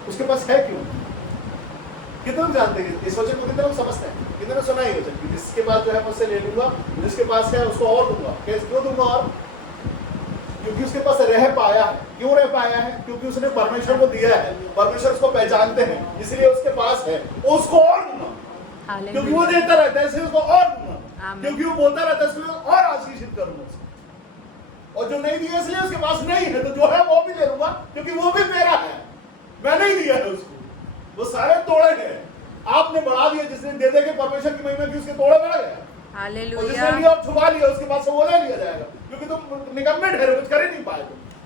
उसके पास है क्यों? कितने लोग जानते हैं इस वचन को? कितने लोग समझते हैं? कितने ने सुना है ये वचन कि जिसके पास जो है मुझसे ले लूंगा, जिसके पास है उसको और दूंगा। कैसे क्यों दूंगा? और क्योंकि उसके पास रह पाया है। क्यों रह पाया है? क्योंकि उसने परमेश्वर को दिया है, परमेश्वर उसको पहचानते हैं, इसलिए उसके पास है, उसको और दूंगा। क्योंकि वो देता रहता है इसलिए उसको और दूंगा। क्योंकि वो बोलता रहता है इसलिए और आशीषित करूंगा उसको। और जो नहीं दिया इसलिए उसके पास नहीं है, तो जो है वो भी ले लूंगा, क्योंकि वो भी मेरा है, मैंने ही दिया है उसको। वो सारे तोड़े हैं, आपने बढ़ा दिया। जिसने दे दे के परमेश्वर की महिमा की, उसके तोड़े बढ़ गए। और जिसने लिया और छुपा लिया, उसके पास से वो ले लिया जाएगा, क्योंकि तुम निकम्मे ठहरे, कुछ कर ही नहीं पाए।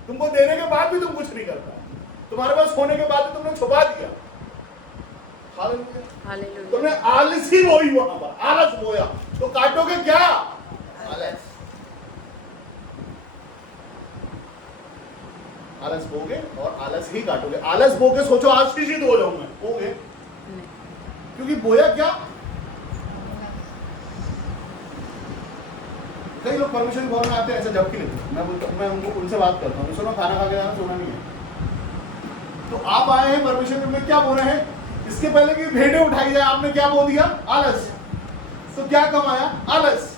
तुमको देने के बाद भी तुम कुछ नहीं कर पाए, तुम्हारे पास होने के बाद भी तुमने छुपा दिया। हालेलुया। तुमने आलस ही बोई, वहां पर आलस बोया, तो काटोगे क्या? आलस। आलस बोगे और आलस ही काटोगे। आलस बोगे सोचो आशीषित हो जाऊं मैं, बोगे, क्योंकि बोया क्या? कई लोग परमेश्वर के भवन में आते हैं ऐसे झपकी लेते हैं। मैं उनको उनसे बात करता हूँ, सुनो खाना खा के जाना, सोना नहीं है। तो आप आए हैं परमेश्वर में, क्या बोल रहे हैं? इसके पहले कि भेड़ें उठाई जाए, आपने क्या बोल दिया? आलस। तो क्या कमाया? आलस।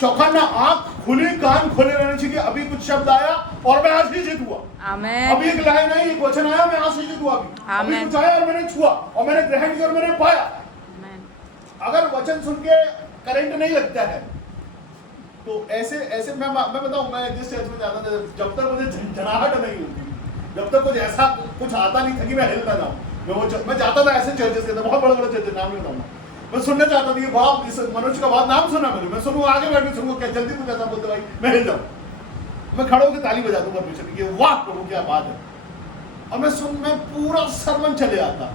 चौखाना, आंख खुली, कान खोले रहने चाहिए। अभी कुछ शब्द आया और मैं आशीषित हुआ। आमेन। अभी एक लाइन आई, एक वचन आया, मैं आशीषित हुआ। अभी कुछ आया और मैंने छुआ और मैंने ग्रहण किया और मैंने पाया। अगर वचन सुन के करंट नहीं लगता है तो ऐसे ऐसे मैं बताऊं, मैं जिस चर्च में जाता था, जब तक मुझे झंझनाहट नहीं होती, जब तक कुछ ऐसा कुछ आता नहीं था कि मैं हिल ना जाऊं, मैं जाता था ऐसे चर्चेस के अंदर, बहुत बड़े बड़े चर्चेस, नाम नहीं बताऊंगा। मैं सुनना चाहता था कि वाह, इस मनुष्य का बात नाम सुना मैंने, मैं सुनूं, आगे बैठ के सुनूं, क्या जल्दी तुम ऐसा बोलते भाई, मैं हिल जाऊं। मैं खड़े होकर ताली बजा दूं परमेश्वर की, वाह प्रभु क्या बात है। और मैं पूरा सरमन चले आता,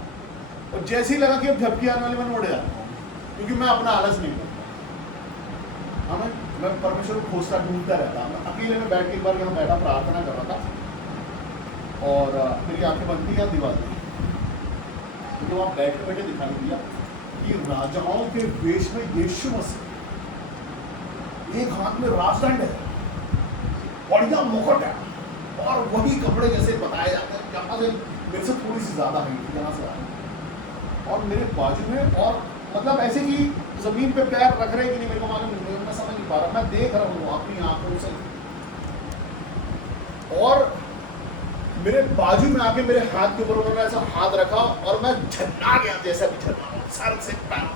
और जैसे ही लगा कि अब झपकी आने वाली, मैं उड़ जाता हूँ, क्योंकि मैं अपना आलस नहीं करता। मैं परमेश्वर को खोजता ढूंढता रहता। मैं अकेले में बैठ के एक बार यहाँ बैठा, प्रार्थना कर रहा था और मेरी आंखें बंद थी या दीवार थी, तो वहाँ बैठे बैठे दिखाई दिया कि राजाओं के वेश में यीशु मसीह, एक हाथ में राजदंड है, बढ़िया मुकुट है, और वही कपड़े जैसे बताए जाते हैं, जहाँ से मेरे से थोड़ी सी ज्यादा है, यहाँ से आए, और मेरे बाजू में, और मतलब ऐसे कि जमीन पे पैर रख रहे कि नहीं मेरे को मालूम नहीं, मैं समझ नहीं पा रहा, मैं देख रहा हूँ अपनी आंखों से, और मेरे बाजू में आके मेरे हाथ के ऊपर उन्होंने ऐसा हाथ रखा और मैं झन्ना गया, जैसा भी झन्ना, सर से पैर,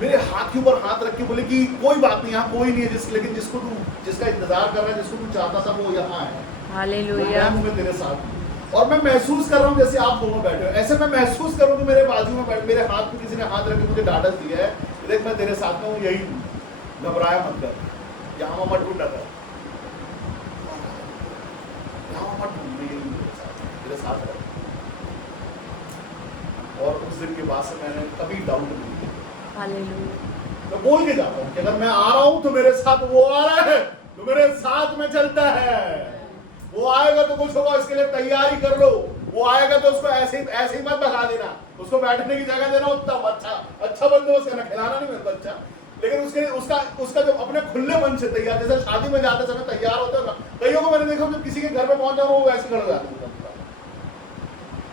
मेरे हाथ के ऊपर हाथ रख के बोले कि कोई बात नहीं, यहाँ कोई नहीं है लेकिन जिसका इंतजार कर रहा है, जिसको तू चाहता था, वो यहाँ है। हालेलुया। मैं तेरे साथ हूँ, और मैं महसूस कर रहा हूँ जैसे आप दोनों बैठे हो, ऐसे मैं महसूस करूँ कि मेरे बाजू में बैठ, मेरे हाथ में किसी ने हाथ रख के मुझे ढाढ़स दिया है, देख मैं तेरे साथ में हूँ, यही हूँ, घबराया मत कर, यहाँ मत ढूंढा कर, यहाँ मत ढूंढ, मैं यही हूँ तेरे साथ रह। और उस दिन के बाद से मैंने कभी डाउट नहीं किया। हालेलुया। मैं बोल के जाता हूँ कि अगर मैं आ रहा हूँ तो मेरे साथ वो आ रहा है, तो मेरे साथ में चलता है, वो आएगा तो कुछ होगा, इसके लिए तैयारी कर लो। वो आएगा तो उसको ऐसे ही मत भगा देना, उसको बैठने की जगह देना, उतना अच्छा बंदोबस्त करना, खिलाना नहीं मेरे बच्चा, लेकिन उसका जो अपने खुले मन से तैयार, जैसे शादी में जाते समय तैयार होते हो ना, कईयों को मैंने देखा जब किसी के घर में पहुंच जाओ वो वैसे खड़े हो जाते हैं,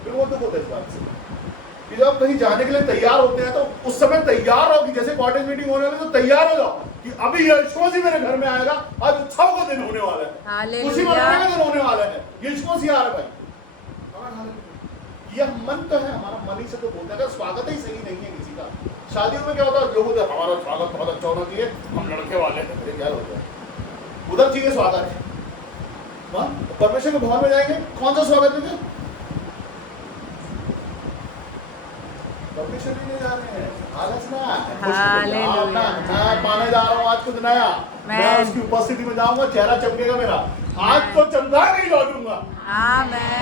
फिर वो दुख होता है इस बात से कि जब कहीं जाने के लिए तैयार होते हैं तो उस समय तैयार रहो कि जैसे कॉटेज मीटिंग होने वाली, तो तैयार हो जाओ कि अभी यीशु मसीह मेरे घर में आएगा, आज उत्सव का दिन होने वाला है, खुशी मनाने का दिन होने वाला है, यीशु मसीह आ रहा है भाई। यह मन तो है हमारा, मन ही से तो बोलता है, अगर स्वागत ही सही नहीं है किसी का। शादियों में क्या होता है, लोगों का हमारा स्वागत बहुत अच्छा होना चाहिए, हम लड़के वाले हैं, मेरे क्या होता है, उधर चाहिए स्वागत है। परमेश्वर के भवन में जाएंगे, कौन सा स्वागत है? परमेश्वर नहीं जा रहे हैं, आलस ना, मैं पाने जा रहा हूँ आज कुछ नया, मैं उसकी उपस्थिति में जाऊंगा, चेहरा चमकेगा मेरा, आज तो चमका नहीं लौटूंगा।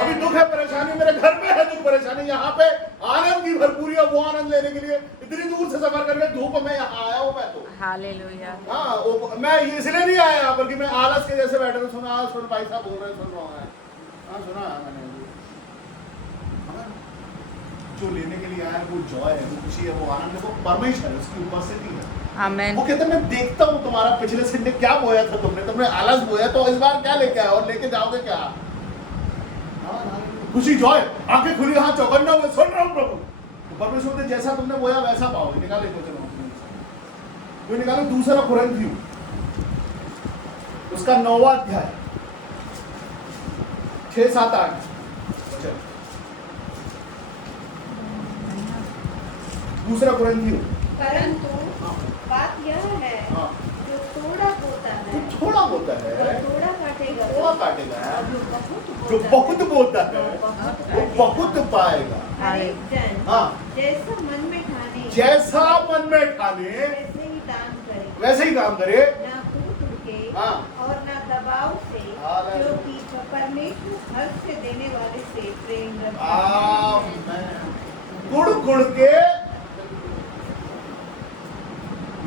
अभी दुख है, परेशानी मेरे घर में है, दुख परेशानी, यहाँ पे आनंद की भरपूरी है, वो आनंद लेने के लिए इतनी दूर से सफर करके धूप में यहाँ आया हूँ मैं तो। हालेलुया। हाँ, मैं इसलिए नहीं आया यहाँ पर कि मैं आलस के जैसे बैठे तो सुना भाई साहब बोल रहे, सुन रहा हूँ, हाँ सुना मैंने, जो लेने के लिए आया, वो जॉय है, वो खुशी है, वो आनंद है, वो परमेश्वर है, उसकी उपस्थिति है। आमीन। वो कहते हैं मैं देखता हूँ तुम्हारा पिछले संडे क्या बोया था तुमने आलस बोया, तो इस बार क्या लेके आए और लेके जाओगे क्या? खुशी जॉय, आंखें खुली, हाँ चौकन्ना हुए, सुन रहा हूँ प्रभु। तो परमेश्वर ने जैसा तुमने बोया वैसा पाओगे। निकाले वचन कोई निकालो दूसरा कुरिन्थियों उसका 9वां अध्याय 6, 7, 8 वचन। दूसरा कुरिन्थियों। परंतु हाँ। बात यह है, हाँ। जो थोड़ा बोता है जो थोड़ा बोता है वो थोड़ा काटेगा, थोड़ा काटेगा, जो जो बहुत बोता है वो बहुत पाएगा। हर एक जन हाँ। जैसा मन में ठाने जैसा मन में ठाने वैसे ही दान करे, वैसे ही काम करे। ना कूट के हाँ। और ना दबाव से, हालेलुया। जो कि परमेश्वर हर से देने वाले से प्रेम रखता है। आमीन। गुड़ गुड़ के,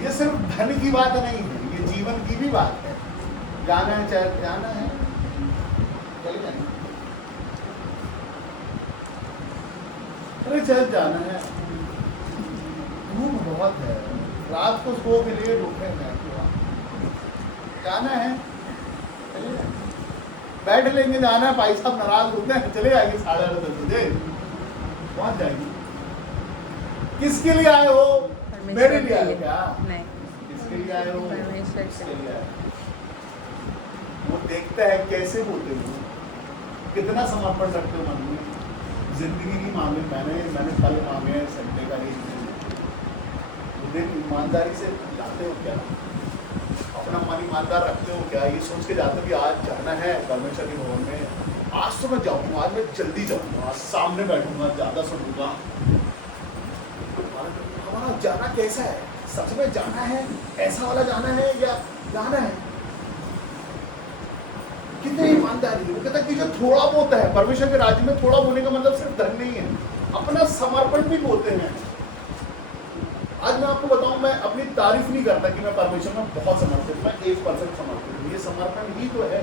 ये सिर्फ धन की बात नहीं है, ये जीवन की भी बात है। जाना है, चाहे जाना है, चले जाएंगे। अरे चल जाना है, धूप बहुत है, रात को सो के लिए उठे हैं, जाना है, चले जाएंगे। बैठ लेंगे, जाना है, भाई साहब नाराज होते हैं, चले जाएंगे 8:30 बजे पहुंच जाएंगे। किसके लिए आए हो? मेरे लिए आए हो क्या? नहीं, किसके लिए आए हो? परमेश्वर किसके के लिए आए हो? वो देखता है कैसे बोलते हो, कितना समर्पण रखते हो मन में। जिंदगी की मांगे मैंने फल मांगे हैं संडे का एक दिन ईमानदारी से जाते हो क्या? अपना मन ईमानदार रखते हो क्या? ये सोच के जाते हो कि आज जाना है परमेश्वर के भवन में, आज तो मैं जाऊँगा, आज मैं जल्दी जाऊँगा, आज सामने बैठूंगा, ज़्यादा सुनूंगा। हमारा जाना कैसा है? सच में जाना है, ऐसा वाला जाना है या जाना है? कितनी ईमानदारी है। वो कहता है कि जो थोड़ा बोलता है, परमेश्वर के राज्य में थोड़ा बोलने का मतलब सिर्फ धन नहीं है, अपना समर्पण भी बोलते हैं। आज मैं आपको बताऊं, मैं अपनी तारीफ नहीं करता कि मैं परमेश्वर में बहुत समर्पित, मैं 1% समर्पित हूँ। ये समर्पण ही तो है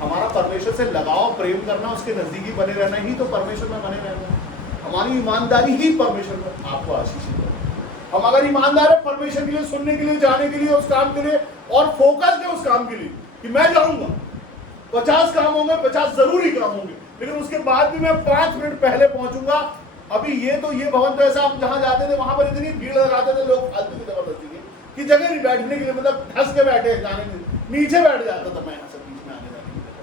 हमारा, परमेश्वर से लगाव, प्रेम करना, उसके नजदीकी बने रहना ही तो परमेश्वर में बने रहना। हमारी ईमानदारी ही परमेश्वर में आपको आशीषित है। हम अगर ईमानदार है परमेश्वर के लिए, सुनने के लिए, जाने के लिए, उस काम के लिए, और फोकस है उस काम के लिए कि मैं जाऊंगा, 50 काम होंगे, 50 जरूरी काम होंगे, लेकिन उसके बाद भी मैं 5 मिनट पहले पहुंचूंगा। अभी ये भवन तो ऐसा, हम जहां जाते थे वहां पर इतनी भीड़ लगाते थे लोग, फालतू की जबरदस्ती की जगह नहीं बैठने के लिए, मतलब धस के बैठे जाने में, नीचे बैठ जाता था मैं, यहाँ से बीच में आने जाने के लिए।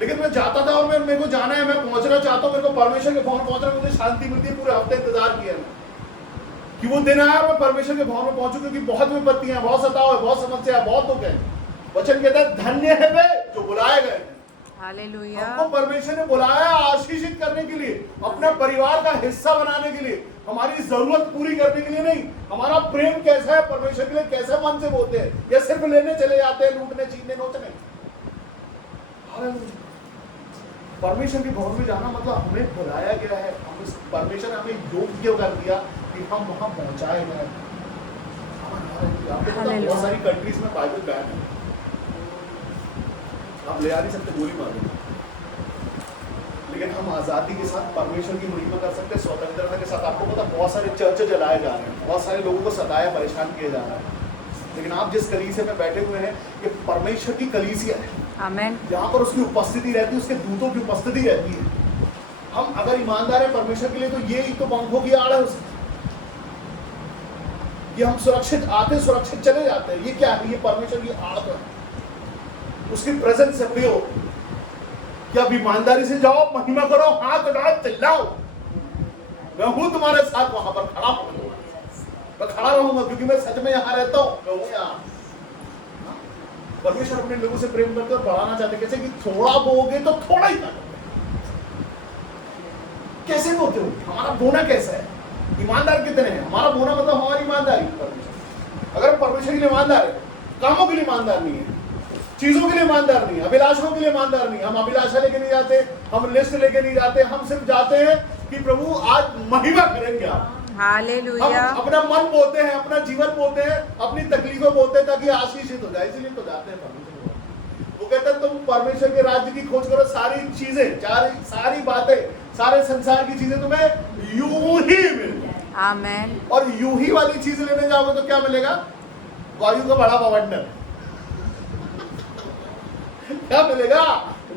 लेकिन मैं जाता था और मेरे को जाना है, मैं पहुंचना चाहता हूँ, मेरे को परमेश्वर के भवन पहुंचना, मुझे शांति मिलती है। पूरे हफ्ते इंतजार किया मैं कि वो दिन आया मैं परमेश्वर के भवन में पहुंचू, क्योंकि बहुत विपत्तियां हैं, बहुत सताव है, बहुत समस्या है, बहुत दुख है। वचन कहता है धन्य है वे जो बुलाए गए हैं। हालेलुया। हमको परमेश्वर ने बुलाया आशीषित करने के लिए, अपने परिवार का हिस्सा बनाने के लिए, हमारी जरूरत पूरी करने के लिए नहीं। हमारा प्रेम कैसा है परमेश्वर के लिए, कैसे मन से बोलते हैं, या सिर्फ लेने चले जाते हैं, लूटने, छीनने, नोचने। परमेश्वर के भवन में जाना मतलब हमें बुलाया गया है, हम उस परमेश्वर ने हमें योग्य कर दिया कि हम वहां पहुंचाए गए। आपको पता है बहुत सारी कंट्रीज में बाइबल बैन है, आप ले आ नहीं सकते, गोली मार देंगे। लेकिन हम आज़ादी के साथ परमेश्वर की महिमा कर सकते हैं, स्वतंत्रता के साथ। आपको पता बहुत सारे चर्च जलाए जा रहे हैं, बहुत सारे लोगों को सताया, परेशान किया जा रहा है, लेकिन आप जिस कलीसिया में बैठे हुए हैं, ये परमेश्वर की कलीसिया है। आमेन। जहाँ पर उसकी उपस्थिति रहती है, उसके दूतों की उपस्थिति रहती है। हम अगर ईमानदार है परमेश्वर के लिए, तो ये ही तो पंखों की आड़ है उसकी, कि हम सुरक्षित आते, सुरक्षित चले जाते हैं। ये क्या है? ये परमेश्वर की आड़ है, उसकी प्रेजेंस से पियो। कि आप ईमानदारी से जाओ, महिमा करो, हाथ उठाओ, चिल्लाओ, मैं हूं तुम्हारे साथ, वहां पर खड़ा हूं, मैं खड़ा रहूंगा, क्योंकि मैं सच में यहाँ रहता हूं, मैं हूं यहाँ। परमेश्वर अपने लोगों से प्रेम करते और बढ़ाना चाहते, कैसे कि थोड़ा बोगे तो थोड़ा ही काटोगे। कैसे बोते हो? हमारा बोना कैसा है? ईमानदार कितने हैं? हमारा बोना मतलब हमारी ईमानदारी। परमेश्वर, अगर हम परमेश्वर के लिए ईमानदार है, कामों के लिए ईमानदार नहीं है, चीजों के लिए ईमानदार नहीं, अभिलाषों के लिए ईमानदार नहीं। हम अभिलाषा लेके नहीं जाते, हम लिस्ट लेके नहीं जाते, हम सिर्फ जाते हैं कि प्रभु आज महिमा करेंगे आप। हालेलुया। हम अपना मन बोलते हैं, अपना जीवन बोलते हैं, अपनी तकलीफें बोलते हैं, ताकि आशीषित हो जाए, इसलिए तो जाते हैं परमेश्वर। वो कहते हैं तुम परमेश्वर के राज्य की खोज करो, सारी चीजें, सारी बातें, सारे संसार की चीजें तुम्हें यूं ही मिल जाए। आमेन। और यूं ही वाली चीज लेने जाओगे तो क्या मिलेगा? वायु का बड़ा बवंडर। क्या मिलेगा?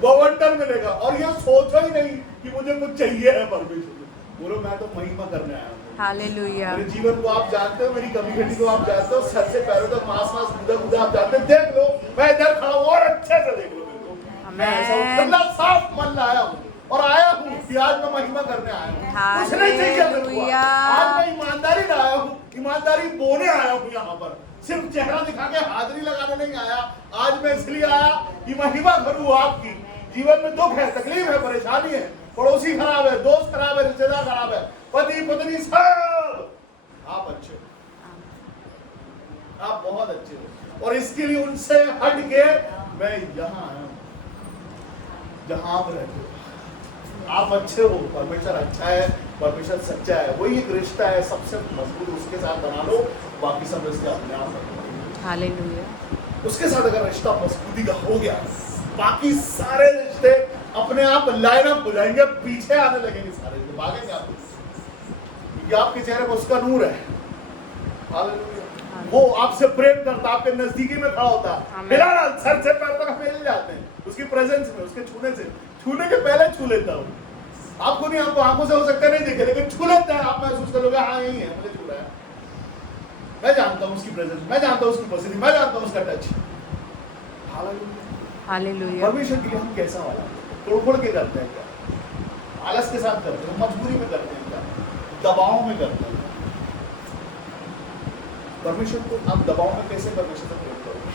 बवंडर मिलेगा। और ये सोचो ही नहीं कि मुझे कुछ चाहिए है परमेश्वर से, बोलो मैं तो महिमा करने आया हूँ। हालेलुया। मेरे जीवन को आप जानते हो, मेरी कमी घटी को आप जानते हो, सर से पैरों तक मांस गुदा आप जानते हो। देख लो मैं इधर खड़ा हूँ और अच्छे से देख लो मेरे को, मैं ऐसा खुला साफ मन लाया हूँ और आया हूँ कि आज मैं महिमा करने आया हूँ। कुछ नहीं चाहिए मेरे को, आज मैं ईमानदारी लाया हूँ, ईमानदारी बोने आया हूँ यहाँ पर, सिर्फ चेहरा दिखा के हाजिरी लगाने नहीं आया। आज मैं इसलिए आया कि महिमा करूँ आपकी। जीवन में दुख है, तकलीफ है, परेशानी है, पड़ोसी खराब है, दोस्त खराब है, रिश्तेदार खराब है, पति पत्नी सब, आप अच्छे हो, आप बहुत अच्छे हो। और इसके लिए उनसे हट के मैं यहाँ आया हूँ जहां आप रहते हो। आप अच्छे हो, परमेश्वर अच्छा है, परमेश्वर सच्चा है। वही एक रिश्ता है सबसे मजबूत, उसके साथ बना लो, बाकी सब रिश्ते अपने आप। हालेलुया। उसके साथ अगर रिश्ता मजबूती का हो गया, बाकी सारे रिश्ते अपने आप लाइन अप हो जाएंगे, पीछे आने लगेंगे सारे, तो भागेंगे आप, क्योंकि आपके चेहरे पर उसका नूर है। हालेलुया। वो आपसे प्रेम करता, आपके नजदीकी में खड़ा होता है, फिलहाल सर से पैर तक मिल जाते हैं उसकी प्रेजेंस में, उसके छूने के पहले छू लेता हूँ। आपको नहीं, आपको आंखों से हो सकता नहीं दिखे, लेकिन छू लेता है, आप महसूस करोगे हाँ यही है, मुझे छू रहा है। मैं जानता हूँ उसकी प्रेजेंस, मैं जानता हूँ उसकी उपस्थिति, मैं जानता हूँ उसका टच। हालेलुया। परमेश्वर के लिए हम कैसा वाला तोड़ के करते हैं क्या? आलस के साथ करते हैं, मजबूरी में करते हैं क्या? दबाव में करते हैं? परमेश्वर को आप दबाव में कैसे परमेश्वर से प्रेम करोगे?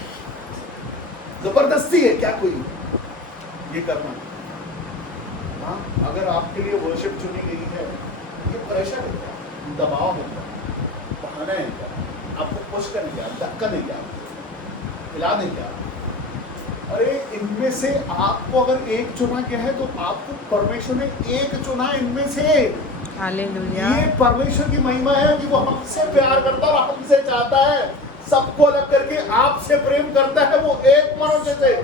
जबरदस्ती है क्या कोई ये करना? हाँ, अगर आपके लिए वर्शिप चुनी गई है, ये प्रेशर है क्या? दबाव है क्या? बहाना है क्या? आपको पुश करने क्या? धक्का दे क्या? हिला दे क्या? अरे इनमें से आपको अगर एक चुना गया है, तो आपको परमेश्वर ने एक चुना इनमें से। हालेलुया। ये परमेश्वर की महिमा है कि वो हमसे प्यार करता है और हमसे चाहता है, सबको अलग करके आपसे प्रेम करता है, वो एक मनुष्य से।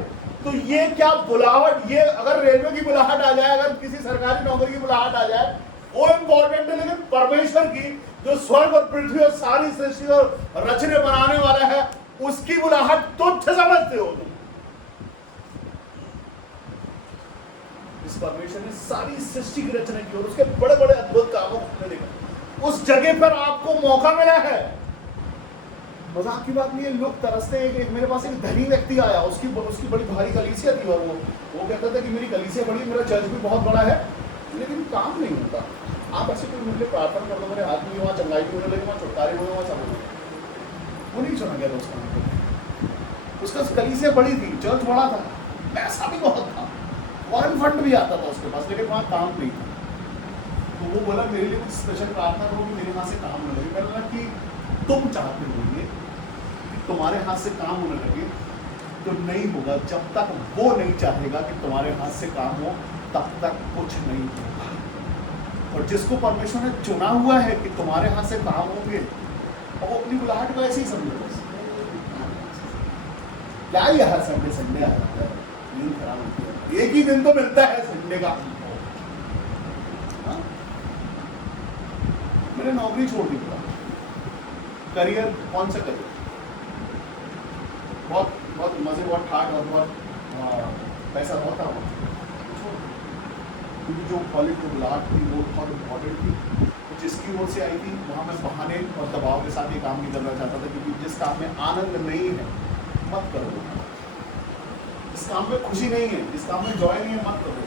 तो ये क्या बुलाहट, ये अगर रेलवे की बुलाहट आ जाए, अगर किसी सरकारी नौकरी की बुलाहट आ जाए, वो इम्पोर्टेंट है, लेकिन परमेश्वर की जो स्वर्ग और पृथ्वी और सारी सृष्टि और रचने बनाने वाला है, उसकी बुलाहट तुच्छ समझते हो तुम। इस परमेश्वर ने सारी सृष्टि की रचना की और उसके बड़े बड़े अद्भुत कामों को देखा, उस जगह पर आपको मौका मिला है। मजाक की बात नहीं है, लोग तरसते हैं। एक मेरे पास एक धनी व्यक्ति आया, उसकी बड़ी भारी कलीसिया थी, और वो कहता था कि मेरी कलीसिया बड़ी, मेरा चर्च भी बहुत बड़ा है, लेकिन काम नहीं होता। आप ऐसे कोई मुझे प्रार्थना कर दो, मेरे हाथ में वहाँ चंगाई भी होने लगी, वहाँ छुटकारे हुए, वहाँ सब हो गए। वो नहीं सुना गया था उसका। उसका कलीसिया बड़ी थी, चर्च बड़ा था, पैसा भी बहुत था, फॉरेन फंड भी आता था उसके पास, लेकिन वहाँ काम नहीं था। तो वो बोला मेरे लिए कुछ स्पेशल प्रार्थना करो कि मेरे हाथ से काम होने लगे। मैंने बोला कि तुम चाहते हो कि तुम्हारे हाथ से काम होने लगे, तो नहीं होगा। जब तक वो नहीं चाहेगा कि तुम्हारे हाथ से काम हो, तब तक कुछ नहीं होगा। और जिसको परमेश्वर ने चुना हुआ है कि तुम्हारे हाथ से काम होंगे, और वो अपनी बुलाहट को ऐसे ही समझो। क्या ये हर संडे आता है, नींद खराब होती है, एक ही दिन तो मिलता है संडे का। मैंने नौकरी छोड़ दी, करियर कौन सा करियर, बहुत मजे, बहुत ठाट और बहुत पैसा बहुत था, क्योंकि जो कॉलेज की बुलाहट थी वो बहुत इम्पोर्टेंट थी, तो जिसकी ओर से आई थी वहाँ मैं बहाने और दबाव के साथ ये काम नहीं करना चाहता था, क्योंकि जिस काम में आनंद नहीं है मत करो, इस काम में खुशी नहीं है, इस काम में जॉय नहीं है, मत करो।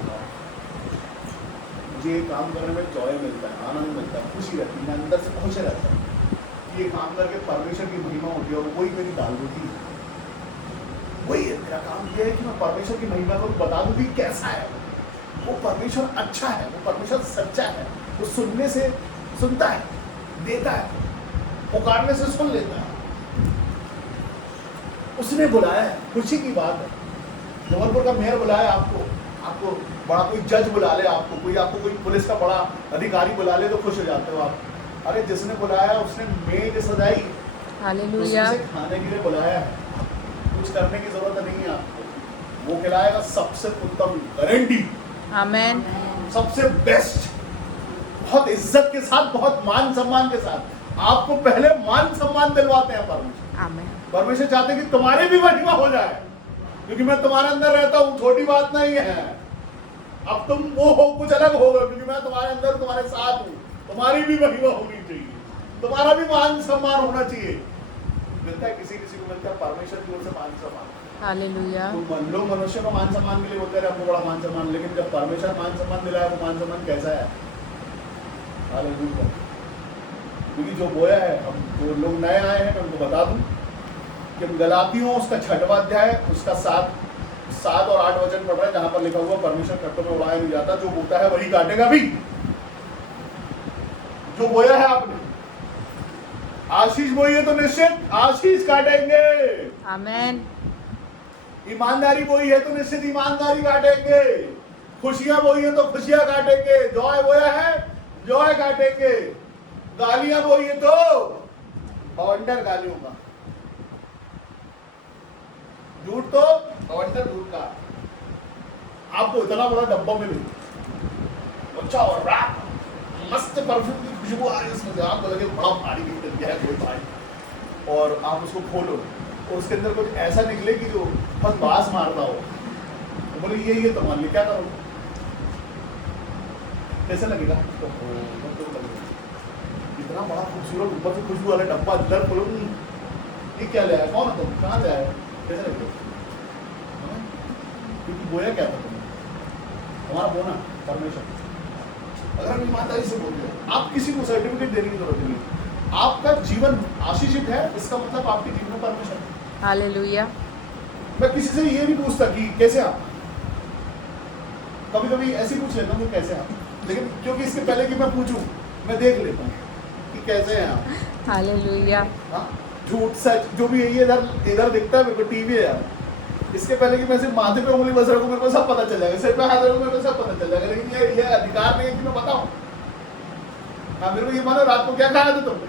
मुझे ये काम करने में जॉय मिलता है, आनंद मिलता है, खुशी रहती है, मैं अंदर से खुश रहता हूँ कि ये काम करके परमेश्वर की महिमा होती है, और वही मेरी दाल रोटी है। वही है मेरा काम, ये है कि मैं परमेश्वर की महिमा को बता दूँ कि कैसा है वो परमेश्वर, अच्छा है वो परमेश्वर, सच्चा है वो, सुनने से सुनता है, देता है, पुकारने से सुन लेता है। उसने बुलाया है, खुशी की बात है। जबलपुर का मेयर बुलाया आपको बड़ा कोई जज बुला ले, आपको कोई पुलिस का बड़ा अधिकारी बुला ले, तो खुश हो जाते हो आप। अरे जिसने बुलाया उसने मेज सजाई, हालेलुया, उसने खाने के लिए बुलाया है, कुछ करने की जरूरत नहीं है आपको, वो खिलाएगा सबसे उत्तम, गारंटी, आमेन, सबसे बेस्ट, बहुत इज्जत के साथ, बहुत मान सम्मान के साथ। आपको पहले मान सम्मान दिलवाते हैं परमेश्वर। आमेन। परमेश्वर चाहते हैं कि तुम्हारी भी महिमा हो जाए, क्योंकि मैं तुम्हारे अंदर रहता हूं, छोटी बात नहीं है। अब तुम वो हो कुछ अलग होगा, क्योंकि मैं तुम्हारे अंदर तुम्हारे साथ हूं। तुम्हारी भी महिमा होनी चाहिए, तुम्हारा भी मान सम्मान होना चाहिए। मिलता है किसी किसी को मिलता है परमेश्वर की ओर से मान सम्मान। हालेलुया। तो लोग मनुष्य को मान सम्मान के लिए बोलते रहे हमको बड़ा मान सम्मान, लेकिन जब परमेश्वर मान सम्मान मिला है, वो मान सम्मान कैसा है? हालेलुया। क्योंकि जो बोया है, हम जो लोग नए आए हैं मैं उनको बता दूं कि गलातियों उसका 6वां अध्याय उसका 7 और 8 वचन पढ़ रहे हैं, जहां पर लिखा हुआ परमेश्वर कट्टों में उड़ाया नहीं जाता, जो बोता है वही काटेगा भी। जो बोया है आपने, आशीष बोइए तो निश्चित आशीष काटेंगे। आमेन। ईमानदारी बोई है तो निश्चित ईमानदारी काटेंगे। खुशियां बोई है तो खुशियां काटेंगे। जॉय बोया है, जॉय काटेंगे। गालियां बोई है तो बवंडर गालियों का, झूठ तो बवंडर झूठ का। आपको इतना बड़ा डब्बा मिले, अच्छा और रैप मस्त परफ्यूम की खुशबू आ रही है उसमें से, आपको लगे बड़ा भारी निकल गया है कोई भाई, और आप उसको खोलो और उसके अंदर कुछ ऐसा निकले कि जो बहुत बास मारता हो, तो बोले ये तो मान ली, क्या करो? कैसे लगेगा? तो इतना बड़ा खूबसूरत ऊपर से खुशबू वाला डब्बा, अंदर खोलो, ये क्या ले आया? कौन है तुम? कहाँ से आया? कैसे लगेगा? क्योंकि बोया क्या था तुमने? हमारा बोना परमेश्वर। अगर हम ईमानदारी से बोलते हैं, आप किसी को सर्टिफिकेट देने की जरूरत नहीं। आपका जीवन आशीषित है, इसका मतलब आपके जीवन में परमेश्वर है। हालेलुया। मैं किसी से ये नहीं पूछता कि कैसे आप, कभी कभी ऐसे पूछ लेता हूँ कि कैसे आप, लेकिन क्योंकि इसके पहले कि मैं पूछूं, मैं देख लेता हूँ कि कैसे हैं आप। हालेलुया। हाँ, झूठ सच जो भी है, ये इधर दिखता है मेरे को, टीवी है यार। इसके पहले कि मैं सिर्फ माथे पे उंगली बस रखूं, मेरे को सब पता चल जाएगा, सिर पे हाथ रखूं, मेरे को सब पता चल जाएगा, लेकिन ये अधिकार नहीं है कि मैं बताऊं। हाँ, मेरे को ये मानो रात को क्या खाया था तुमने,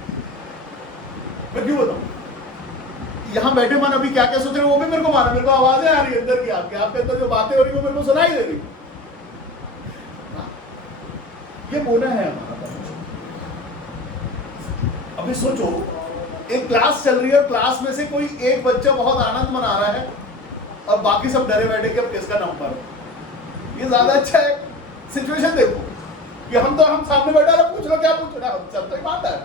मैं क्यों बताऊं? यहाँ बैठे मन अभी क्या क्या सोच रहे हो वो भी मेरे को मानो, मेरे को आवाजें आ रही है अंदर की, आपके अंदर जो बातें हो रही है वो मेरे को सुनाई दे रही। ये बोला है हमारा परमेश्वर। अभी सोचो, एक क्लास चल रही है, क्लास में से कोई एक बच्चा बहुत आनंद मना रहा है और बाकी सब डरे बैठे कि अब किसका नंबर है। ये ज्यादा अच्छा है। सिचुएशन देखो कि हम सामने बैठा है, पूछ लो क्या पूछ रहा है, हम सब तो बात है,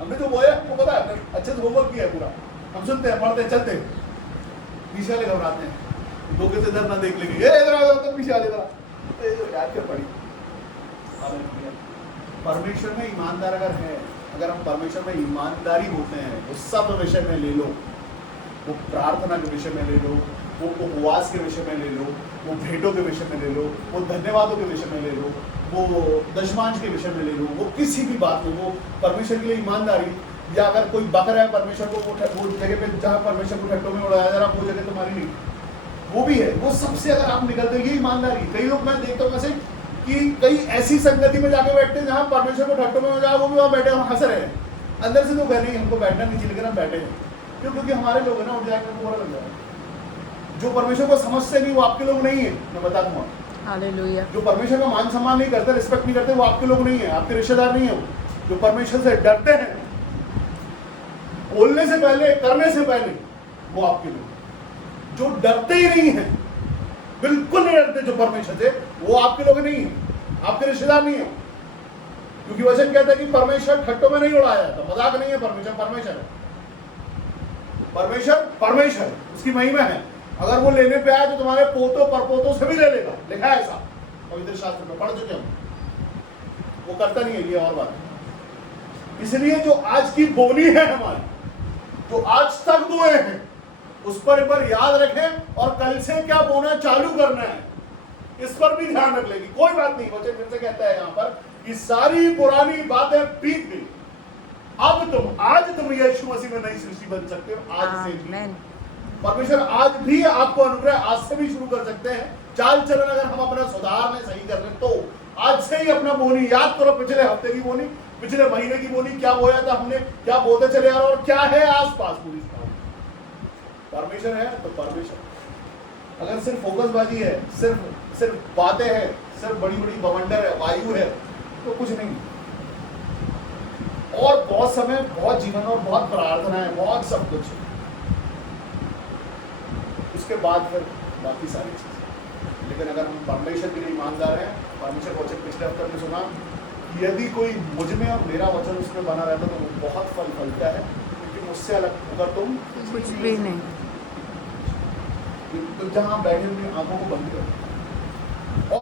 हमने जो बोया हमको पता है, अच्छे से होमवर्क किया है पूरा, हम सुनते हैं, पढ़ते हैं, चलते हैं। पीछे वाले घबराते हैं, धोखे से इधर ना देख लेंगे, ये इधर आ जाओ, तो पीछे वाले इधर याद कर पड़ी। परमेश्वर में ईमानदार अगर हम परमेश्वर में ईमानदारी होते हैं, वो सब विषय में ले लो, वो प्रार्थना के विषय में ले लो, वो उपवास के विषय में ले लो, वो भेंटों के विषय में ले लो, वो धन्यवादों के विषय में ले लो, वो दशमांश के विषय में ले लो, वो किसी भी बात में, वो परमेश्वर के लिए ईमानदारी। या अगर कोई बक रहा है परमेश्वर को, वो जगह पे जहाँ परमेश्वर को ठट्टों में उड़ाया जा रहा, वो जगह तुम्हारी नहीं, वो भी है। वो सबसे अगर आप निकलते हो, ये ईमानदारी। कई लोग मैं देखता हूँ वैसे कि कई ऐसी संगति में जाके बैठते हैं जहाँ परमेश्वर को ठट्टों में जाए, वो भी वहाँ बैठे हंस रहे हैं, अंदर से तो कह नहीं हमको बैठना नहीं चाहिए, लेकिन हम बैठे हैं। क्यों? क्योंकि हमारे लोग हैं ना, उठ जाकर बुरा लग जाएगा। जो परमेश्वर को समझते नहीं वो आपके लोग नहीं है, मैं बता दूंगा। हालेलुया। जो परमेश्वर का मान सम्मान नहीं करते, रिस्पेक्ट नहीं करते, वो आपके लोग नहीं है, आपके रिश्तेदार नहीं है। वो जो परमेश्वर से डरते हैं, बोलने से पहले, करने से पहले, वो आपके लोग। जो डरते ही नहीं है, बिल्कुल नहीं डरते जो परमेश्वर से, वो आपके लोग नहीं है, आपके रिश्तेदार नहीं है। क्योंकि वचन कहता है कि परमेश्वर ठट्टों में नहीं उड़ाया जाता, मजाक नहीं है। परमेश्वर परमेश्वर है, परमेश्वर परमेश्वर, उसकी महिमा है। अगर वो लेने पे आए तो तुम्हारे पोतों परपोतों से भी ले लेगा, लिखा है ऐसा पवित्र शास्त्र में, पढ़ चुके हम। वो करता नहीं है, ये और बात है। इसलिए जो आज की बोनी है हमारी, जो आज तक बोए हैं, उस पर एक बार याद रखें, और कल से क्या बोना चालू करना है इस पर भी ध्यान रख लेगी। कोई बात नहीं, वचन फिर से कहता है यहाँ पर कि सारी पुरानी बातें बीत गई, अब आज तुम यीशु मसीह में नई सृष्टि बन सकते हो। आज से भी परमेश्वर आज भी आपको अनुग्रह आज से भी शुरू कर सकते हैं। चाल चलन अगर हम अपना सुधारने सही कर लें तो आज से ही अपना बोनी याद करो, पिछले हफ्ते की बोनी, पिछले महीने की बोनी, क्या बोया था हमने, क्या बोते चले आ रहे और क्या है आसपास पूरी। परमेश्वर है तो परमेश्वर। अगर सिर्फ फोकसबाजी है, सिर्फ बातें हैं, सिर्फ बड़ी बड़ी बवंडर है, वायु है, तो कुछ नहीं। और बहुत समय, बहुत जीवन और बहुत प्रार्थना है, बहुत सब कुछ। उसके बाद फिर बाकी सारी चीज़ें। लेकिन अगर हम परमेश्वर के लिए ईमानदार हैं, परमेश्वर का वचन पिछले हफ्ते हमने सुना कि यदि कोई मुझ में और मेरा वचन उसमें बना रहता तो वो बहुत फल फलता है, क्योंकि मुझसे अलग होकर तुम कुछ भी नहीं। तो जहाँ बैठे हुए आंखों को बंद करो।